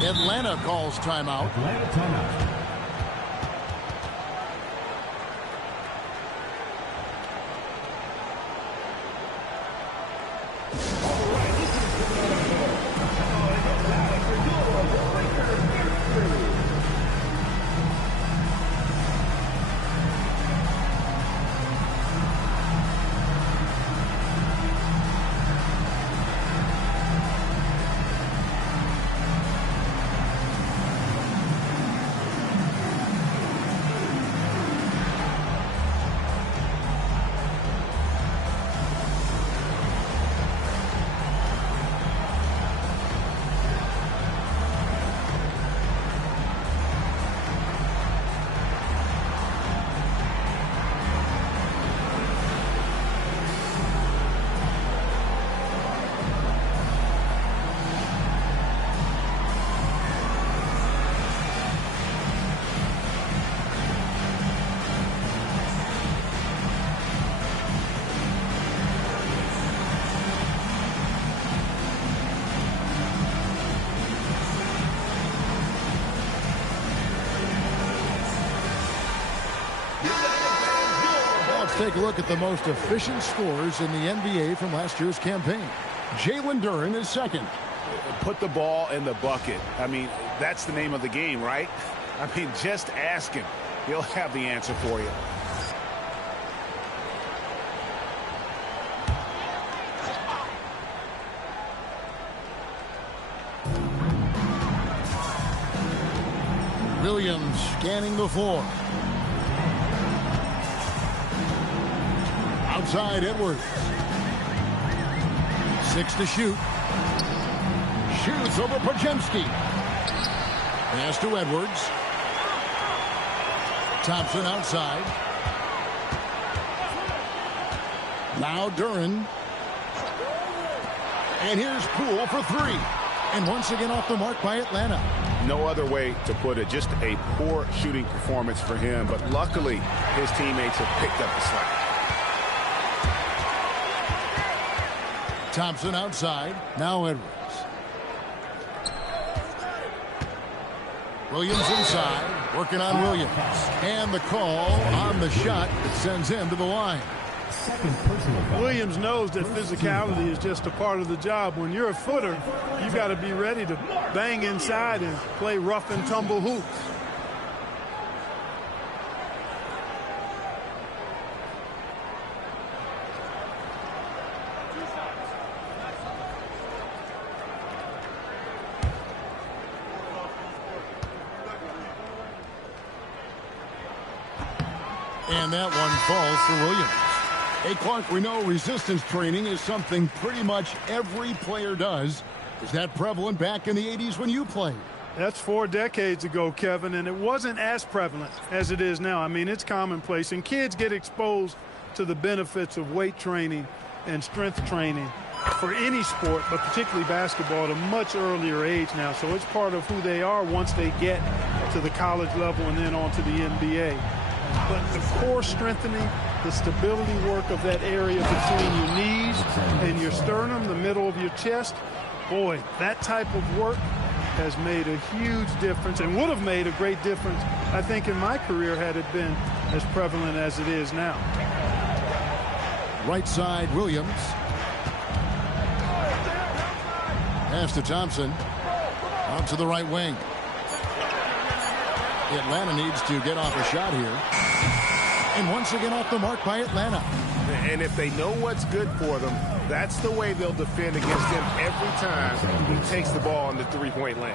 Atlanta calls timeout. Atlanta timeout. Take a look at the most efficient scorers in the NBA from last year's campaign. Jalen Duran is second. Put the ball in the bucket. I mean, that's the name of the game, right? I mean, just ask him. He'll have the answer for you. Williams scanning the floor. Outside Edwards. 6 to shoot. Shoots over Pajemski. Pass to Edwards. Thompson outside. Now Duran. And here's Poole for 3. And once again off the mark by Atlanta. No other way to put it. Just a poor shooting performance for him. But luckily, his teammates have picked up the slack. Thompson outside. Now Edwards. Williams inside. Working on Williams. And the call on the shot that sends him to the line. Williams knows that physicality is just a part of the job. When you're a footer, you got to be ready to bang inside and play rough and tumble hoops. And that one falls for Williams. Hey, Clark, we know resistance training is something pretty much every player does. Is that prevalent back in the 80s when you played? That's 4 decades ago, Kevin, and it wasn't as prevalent as it is now. I mean, it's commonplace, and kids get exposed to the benefits of weight training and strength training for any sport, but particularly basketball, at a much earlier age now. So it's part of who they are once they get to the college level and then on to the NBA. But the core strengthening, the stability work of that area between your knees and your sternum, the middle of your chest, boy, that type of work has made a huge difference and would have made a great difference, I think, in my career had it been as prevalent as it is now. Right side, Williams. Pass to Thompson. Out to the right wing. Atlanta needs to get off a shot here. And once again off the mark by Atlanta. And if they know what's good for them, that's the way they'll defend against him every time he takes the ball on the three-point line.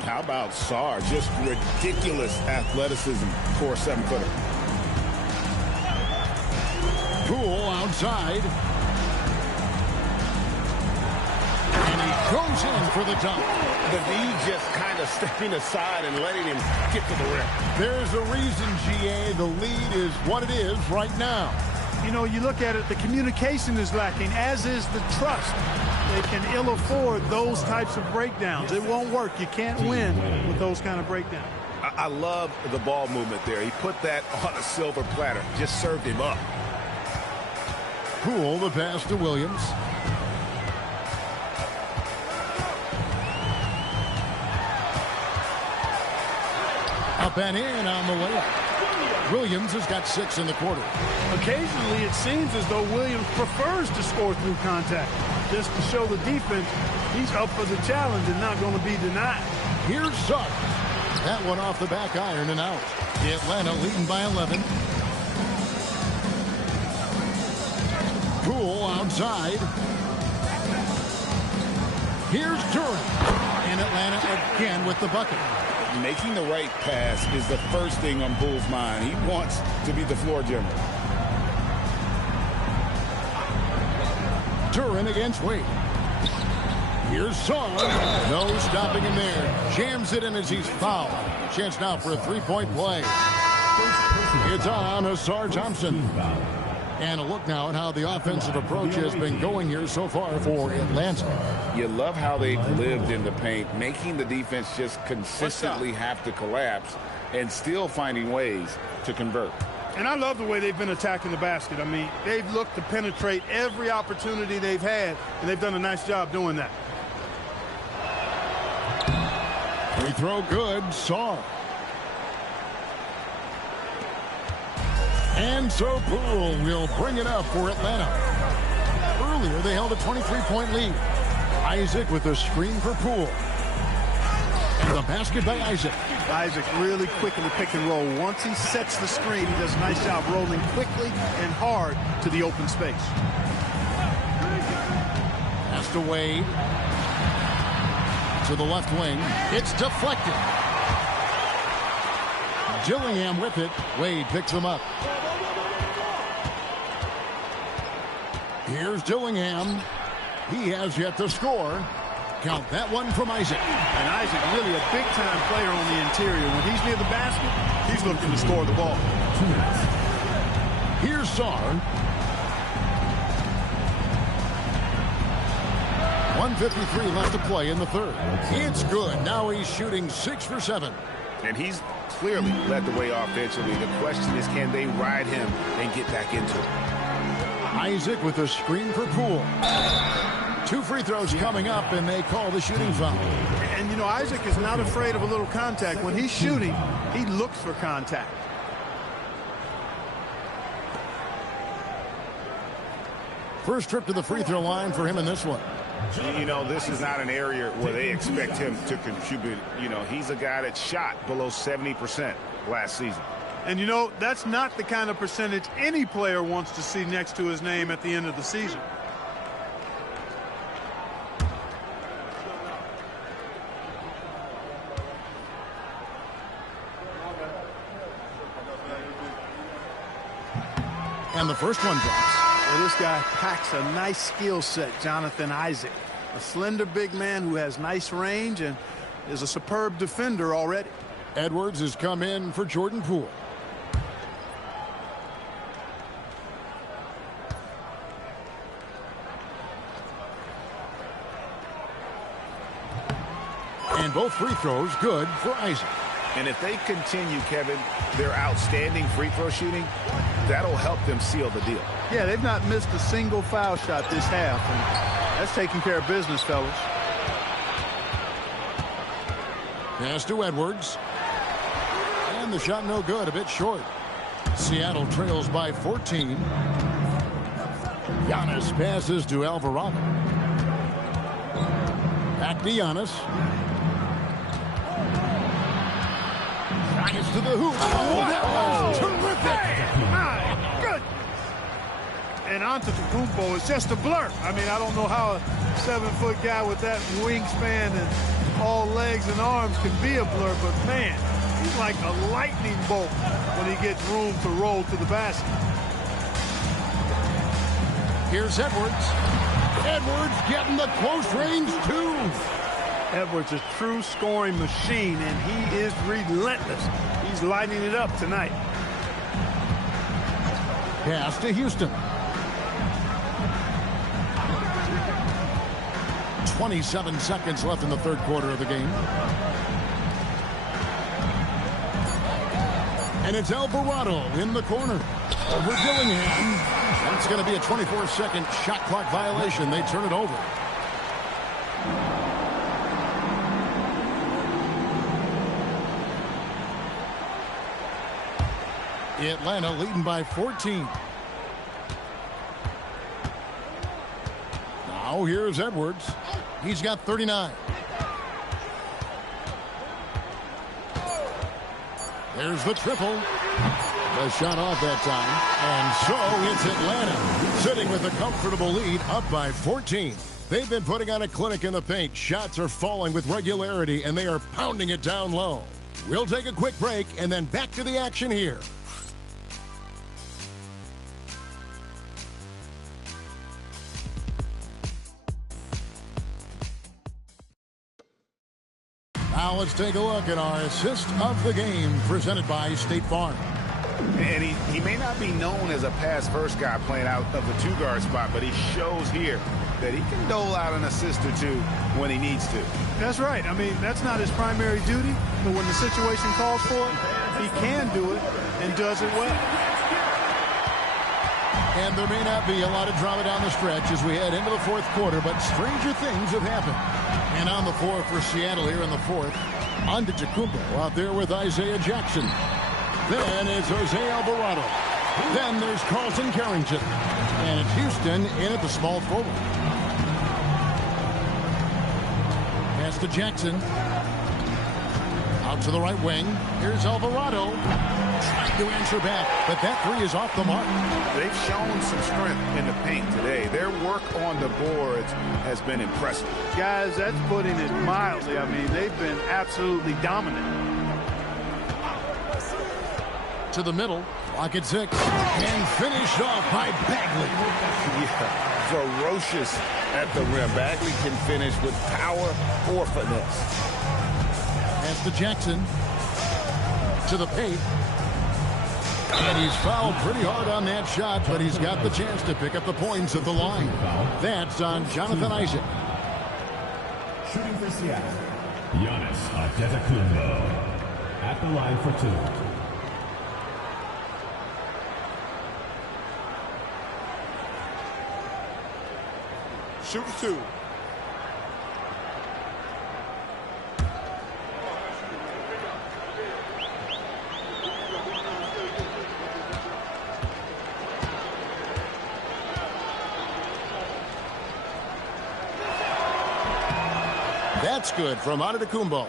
How about Sarr? Just ridiculous athleticism for a 7-footer. Poole outside. And he goes in for the dunk. The D just kind of stepping aside and letting him get to the rim. There's a reason, GA, the lead is what it is right now. You know, you look at it, the communication is lacking, as is the trust. They can ill afford those types of breakdowns. It won't work. You can't win with those kind of breakdowns. I love the ball movement there. He put that on a silver platter. Just served him up. Poole, the pass to Williams. Up and in on the way. Williams has got 6 in the quarter. Occasionally, it seems as though Williams prefers to score through contact. Just to show the defense he's up for the challenge and not going to be denied. Here's Suggs. That one off the back iron and out. Atlanta leading by 11. Poole outside. Here's Duran. And Atlanta again with the bucket. Making the right pass is the first thing on Poole's mind. He wants to be the floor general. Duran against Wade. Here's Sarr. No stopping him there. Jams it in as he's fouled. Chance now for a three-point play. It's on Sarr Thompson. And a look now at how the offensive approach has been going here so far for Atlanta. You love how they've lived in the paint, making the defense just consistently have to collapse and still finding ways to convert. And I love the way they've been attacking the basket. I mean, they've looked to penetrate every opportunity they've had, and they've done a nice job doing that. Free throw good. Sarr. And so Poole will bring it up for Atlanta. Earlier, they held a 23-point lead. Isaac with a screen for Poole. And the basket by Isaac. Isaac really quick in the pick and roll. Once he sets the screen, he does a nice job rolling quickly and hard to the open space. Pass to Wade. To the left wing. It's deflected. Dillingham with it. Wade picks him up. Here's Dillingham. He has yet to score. Count that one from Isaac. And Isaac really a big-time player on the interior. When he's near the basket, he's looking to score the ball. Here's Sarr. 1:53 left to play in the third. It's good. Now he's shooting 6 for 7. And he's clearly led the way offensively. The question is, can they ride him and get back into it? Isaac with a screen for Poole. 2 free throws coming up, and they call the shooting foul. And, you know, Isaac is not afraid of a little contact. When he's shooting, he looks for contact. First trip to the free throw line for him in this one. You know, this is not an area where they expect him to contribute. You know, he's a guy that shot below 70% last season. And, you know, that's not the kind of percentage any player wants to see next to his name at the end of the season. And the first one drops. Well, this guy packs a nice skill set, Jonathan Isaac. A slender big man who has nice range and is a superb defender already. Edwards has come in for Jordan Poole. And both free throws good for Isaac. And if they continue, Kevin, their outstanding free throw shooting, that'll help them seal the deal. Yeah, they've not missed a single foul shot this half, and that's taking care of business, fellas. Pass to Edwards. And the shot no good, a bit short. Seattle trails by 14. Giannis passes to Alvarado. Back to Giannis. Giannis to the hoop. Oh, that was terrific. My good. And Antetokounmpo is just a blur. I mean, I don't know how a 7-foot guy with that wingspan and all legs and arms can be a blur, but man, he's like a lightning bolt when he gets room to roll to the basket. Here's Edwards. Edwards getting the close range two. Edwards is a true scoring machine, and he is relentless. He's lighting it up tonight. Pass to Houston. 27 seconds left in the third quarter of the game. And it's Alvarado in the corner. Over Dillingham. That's going to be a 24-second shot clock violation. They turn it over. Atlanta leading by 14. Now here's Edwards. He's got 39. There's the triple. The shot off that time. And so it's Atlanta sitting with a comfortable lead, up by 14. They've been putting on a clinic in the paint. Shots are falling with regularity, and they are pounding it down low. We'll take a quick break and then back to the action here. Now let's take a look at our assist of the game presented by State Farm. And he may not be known as a pass-first guy playing out of the two-guard spot, but he shows here that he can dole out an assist or two when he needs to. That's right. I mean, that's not his primary duty, but when the situation calls for it, he can do it and does it well. And there may not be a lot of drama down the stretch as we head into the fourth quarter, but stranger things have happened. And on the floor for Seattle here in the fourth, Antetokounmpo out there with Isaiah Jackson. Then it's Jose Alvarado. Then there's Carlton Carrington. And it's Houston in at the small forward. Pass to Jackson. Out to the right wing. Here's Alvarado. Trying to answer back, but that three is off the mark. They've shown some strength in the paint today. Their work on the boards has been impressive. Guys, that's putting it mildly. I mean, they've been absolutely dominant. To the middle, clock at 6, and finished off by Bagley. Yeah, ferocious at the rim. Bagley can finish with power or finesse. Pass to Jackson. To the paint. And he's fouled pretty hard on that shot, but he's got the chance to pick up the points at the line. That's on Jonathan Isaac. Shooting for Seattle, Giannis Antetokounmpo at the line for two. Shoot two. That's good from Antetokounmpo.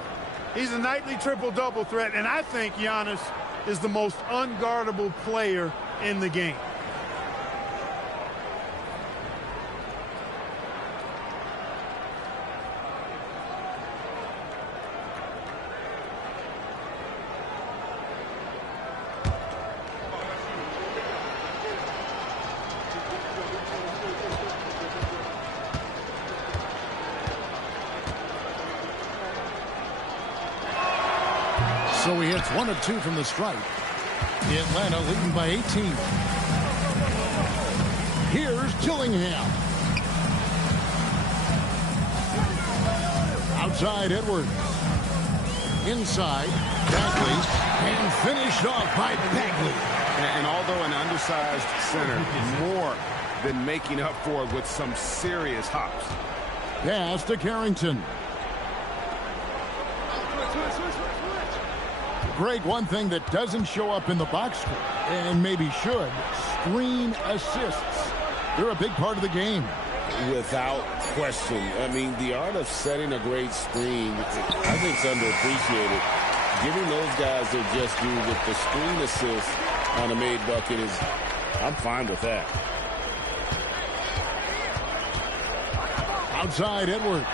He's a nightly triple-double threat, and I think Giannis is the most unguardable player in the game. hits 1 of 2 from the stripe. Atlanta leading by 18. Here's Dillingham. Outside Edwards. Inside Bagley. And finished off by Bagley. And although an undersized center, more than making up for it with some serious hops. Pass to Carrington. Greg, one thing that doesn't show up in the box score, and maybe should, screen assists. They're a big part of the game. Without question. I mean, the art of setting a great screen, I think it's underappreciated. Giving those guys their just due with the screen assist on a made bucket is, I'm fine with that. Outside Edwards.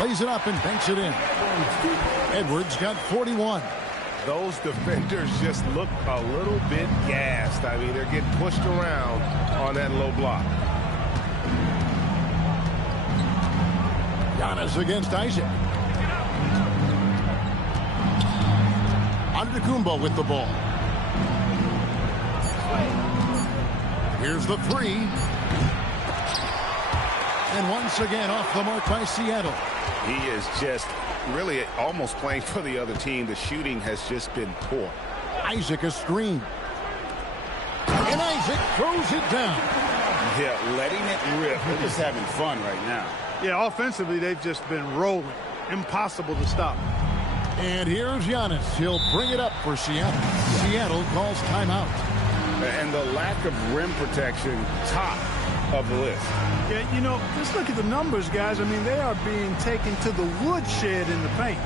Lays it up and banks it in. Edwards got 41. Those defenders just look a little bit gassed. I mean, they're getting pushed around on that low block. Giannis against Isaac. Antetokounmpo with the ball. Here's the three. And once again off the mark by Seattle. He is just really almost playing for the other team. The shooting has just been poor. Isaac a screen. And Isaac throws it down. Yeah, letting it rip. They're just having fun right now. Yeah, offensively, they've just been rolling. Impossible to stop. And here's Giannis. He'll bring it up for Seattle. Seattle calls timeout. And the lack of rim protection, top of the list. Yeah, you know, just look at the numbers, guys. I mean, they are being taken to the woodshed in the paint.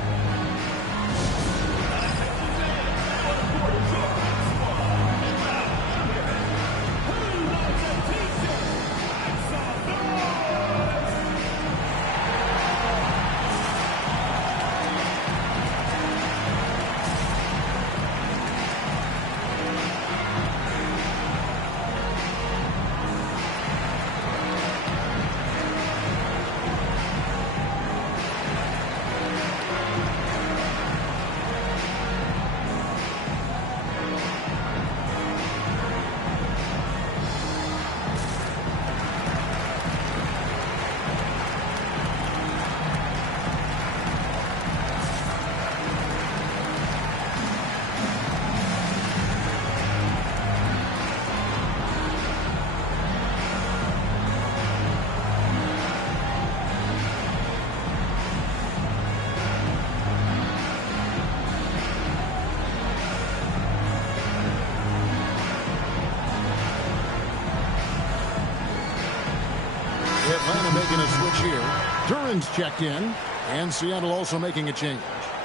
Atlanta making a switch here. Duran's checked in, and Seattle also making a change.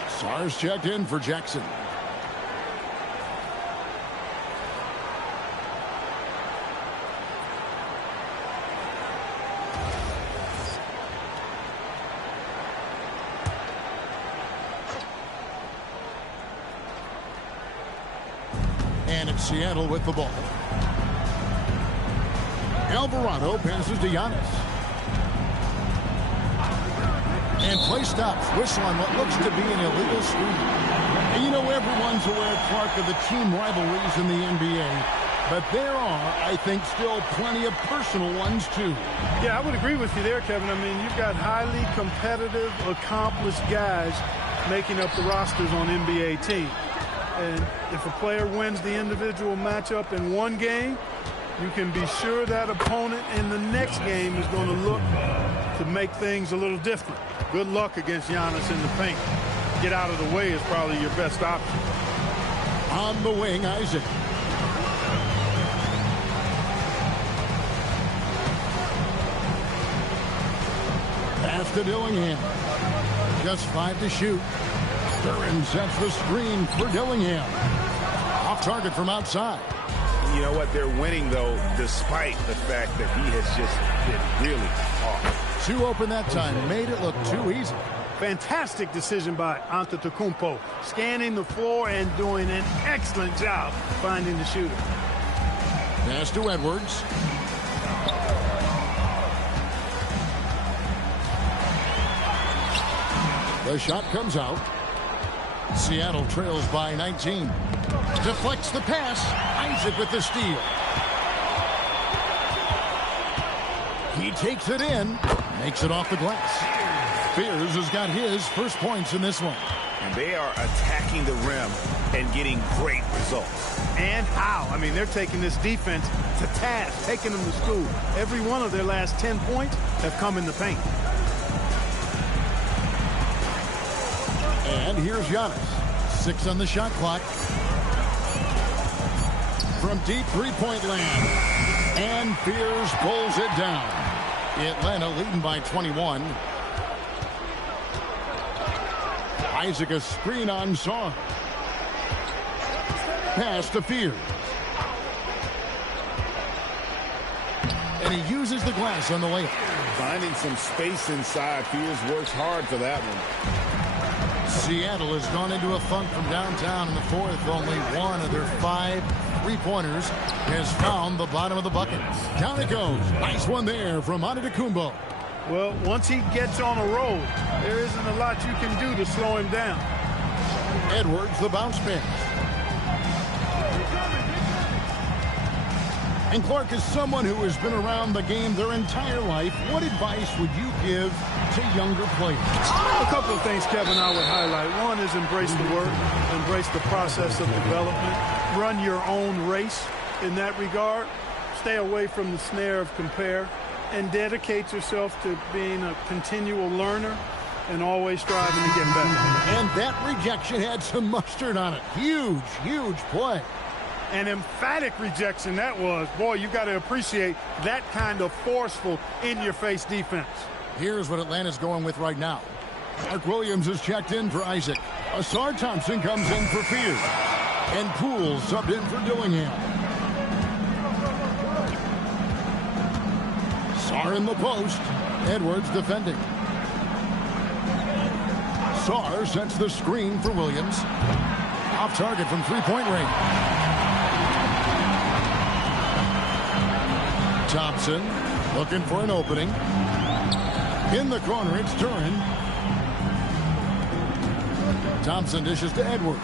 Sar's checked in for Jackson. And it's Seattle with the ball. Alvarado passes to Giannis. And play stops. Whistle on what looks to be an illegal screen. And you know, everyone's aware, Clark, of the team rivalries in the NBA. But there are, I think, still plenty of personal ones, too. Yeah, I would agree with you there, Kevin. I mean, you've got highly competitive, accomplished guys making up the rosters on NBA teams. And if a player wins the individual matchup in one game, you can be sure that opponent in the next game is going to look to make things a little different. Good luck against Giannis in the paint. Get out of the way is probably your best option. On the wing, Isaac. Pass to Dillingham. Just 5 to shoot. Duran sets the screen for Dillingham. Off target from outside. You know what? They're winning, though, despite the fact that he has just been really off. Too open that time. Made it look too easy. Fantastic decision by Antetokounmpo. Scanning the floor and doing an excellent job finding the shooter. Pass to Edwards. The shot comes out. Seattle trails by 19. Deflects the pass. Isaac with the steal. He takes it in. Makes it off the glass. Fears has got his first points in this one. And they are attacking the rim and getting great results. And how? I mean, they're taking this defense to task, taking them to school. Every one of their last 10 points have come in the paint. And here's Giannis. 6 on the shot clock. From deep three-point land. And Fears pulls it down. Atlanta leading by 21. Isaac a screen on Saw. Pass to Fears. And he uses the glass on the layup. Finding some space inside. Fears works hard for that one. Seattle has gone into a funk from downtown in the fourth. Only one of their 5 three-pointers has found the bottom of the bucket. Down it goes. Nice one there from Antetokounmpo. Well, once he gets on a roll, there isn't a lot you can do to slow him down. Edwards, the bounce pass. And Clark, is someone who has been around the game their entire life, what advice would you give to younger players? A couple of things, Kevin, I would highlight. One is embrace the work, embrace the process of development, run your own race in that regard, stay away from the snare of compare, and dedicate yourself to being a continual learner and always striving to get better. And that rejection had some mustard on it. Huge, huge play. An emphatic rejection that was. Boy, you got to appreciate that kind of forceful, in-your-face defense. Here's what Atlanta's going with right now. Mark Williams is checked in for Isaac. Asar Thompson comes in for Fears. And Poole subbed in for Dillingham. Sarr in the post. Edwards defending. Sarr sets the screen for Williams. Off target from three-point range. Thompson looking for an opening. In the corner, it's Duran. Thompson dishes to Edwards.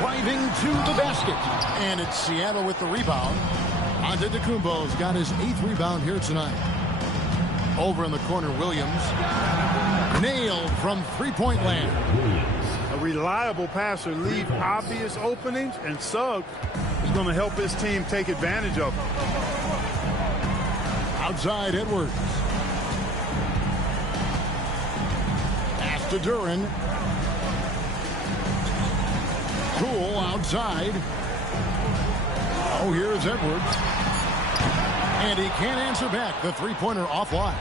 Driving to the basket. And it's Seattle with the rebound. Antetokounmpo's got his 8th rebound here tonight. Over in the corner, Williams. Nailed from three-point land. A reliable passer leave obvious openings, and Suggs is going to help his team take advantage of them. Outside, Edwards. Pass to Duran. Poole outside. Oh, here's Edwards. And he can't answer back. The three-pointer offline.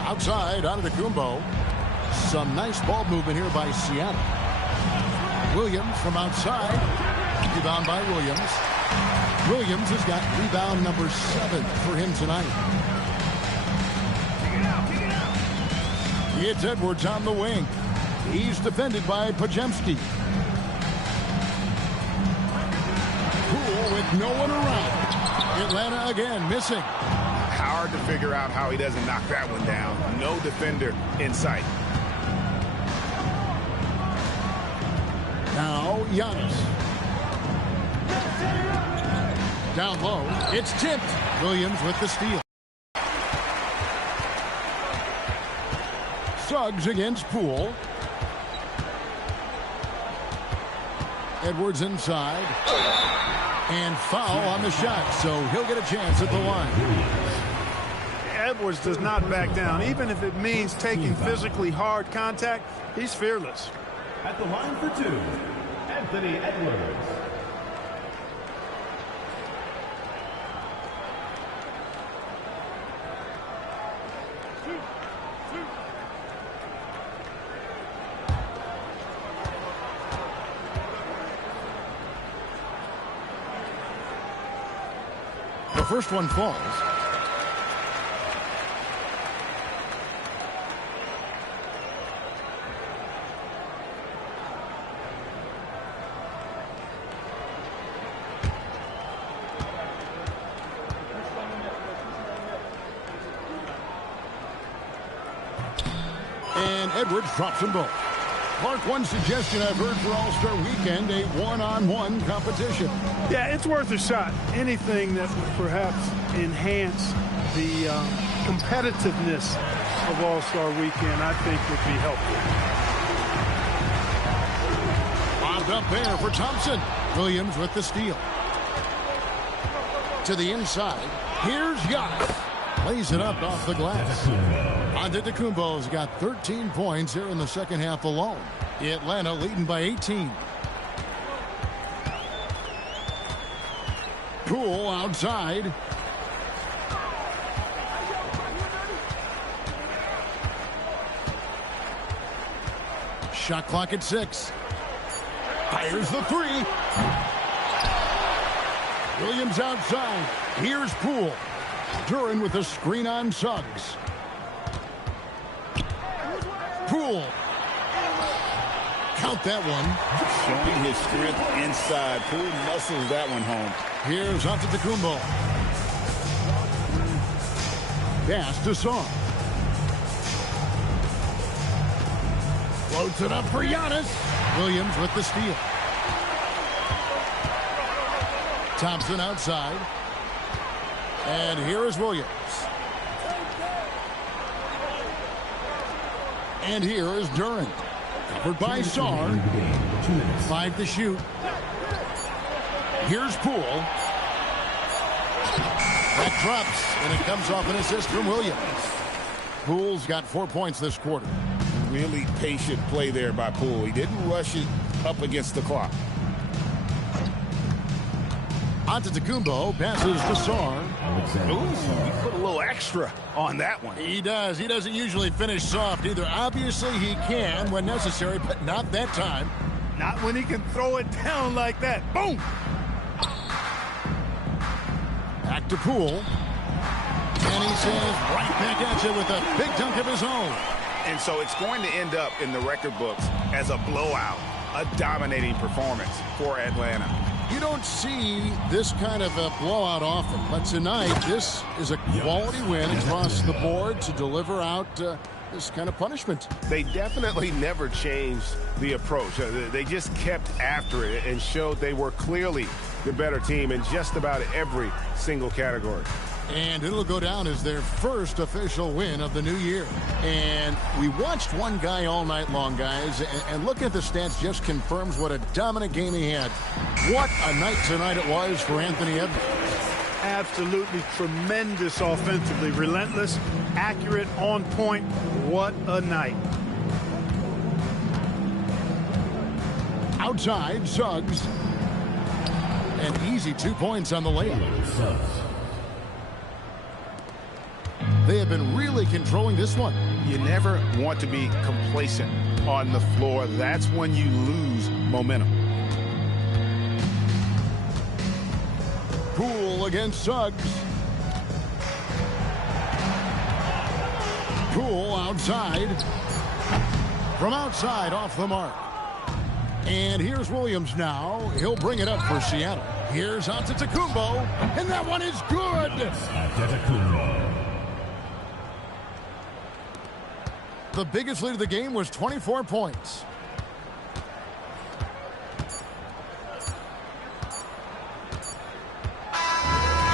Outside, Antetokounmpo. Some nice ball movement here by Seattle. Williams from outside. Rebound by Williams. Williams has got rebound number 7 for him tonight. It's Edwards on the wing. He's defended by Podziemski. Poole with no one around. Atlanta again missing. Hard to figure out how he doesn't knock that one down. No defender in sight. Now Giannis. Down low. It's tipped. Williams with the steal. Suggs against Poole. Edwards inside. And foul on the shot, so he'll get a chance at the line. Edwards does not back down. Even if it means taking physically hard contact, he's fearless. At the line for 2, Anthony Edwards. The first one falls. And Edwards drops them both. Clark, one suggestion I've heard for All-Star Weekend, a one-on-one competition. Yeah, it's worth a shot. Anything that would perhaps enhance the competitiveness of All-Star Weekend, I think would be helpful. Bobbed up there for Thompson. Williams with the steal. To the inside. Here's Giannis. Lays it up off the glass. Antetokounmpo's got 13 points here in the second half alone. Atlanta leading by 18. Poole outside. Shot clock at 6. Fires the 3. Williams outside. Here's Poole. Duran with a screen on Suggs. Poole. Count that one. Showing his strength inside. Poole muscles that one home. Here's Antetokounmpo. Pass to Sarr. Floats it up for Giannis. Williams with the steal. Thompson outside. And here is Williams. And here is Duran. Covered by Sarr. 5 to shoot. Here's Poole. That drops, and it comes off an assist from Williams. Poole's got 4 points this quarter. Really patient play there by Poole. He didn't rush it up against the clock. Antetokounmpo passes to Sarr. Ooh, he put a little extra on that one. He does. He doesn't usually finish soft either. Obviously, he can when necessary, but not that time. Not when he can throw it down like that. Boom! Back to Poole. And he says right back at you with a big dunk of his own. And so it's going to end up in the record books as a blowout, a dominating performance for Atlanta. You don't see this kind of a blowout often, but tonight this is a quality win across the board to deliver out this kind of punishment. They definitely never changed the approach. They just kept after it and showed they were clearly the better team in just about every single category. And it'll go down as their first official win of the new year. And we watched one guy all night long, guys, and looking at the stats just confirms what a dominant game he had. What a night tonight it was for Anthony Edwards. Absolutely tremendous offensively. Relentless, accurate, on point. What a night. Outside, Suggs. An easy 2 points on the layup. They have been really controlling this one. You never want to be complacent on the floor. That's when you lose momentum. Poole against Suggs. Poole outside. From outside, off the mark. And here's Williams now. He'll bring it up for Seattle. Here's Antetokounmpo, and that one is good. Antetokounmpo. The biggest lead of the game was 24 points.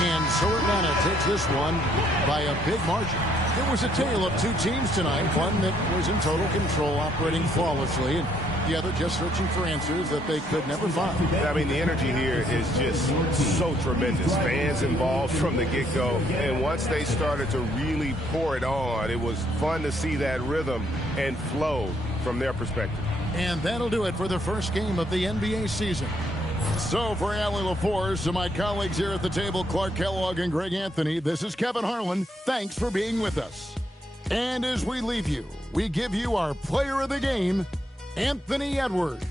And so Atlanta takes this one by a big margin. It was a tale of two teams tonight, one that was in total control, operating flawlessly, and the other just searching for answers that they could never find. I mean, the energy here is just so tremendous. Fans involved from the get-go, and once they started to really pour it on, it was fun to see that rhythm and flow from their perspective. And that'll do it for the first game of the NBA season. So for Allie LaForce and my colleagues here at the table, Clark Kellogg and Greg Anthony, this is Kevin Harlan. Thanks for being with us. And as we leave you, we give you our player of the game, Anthony Edwards.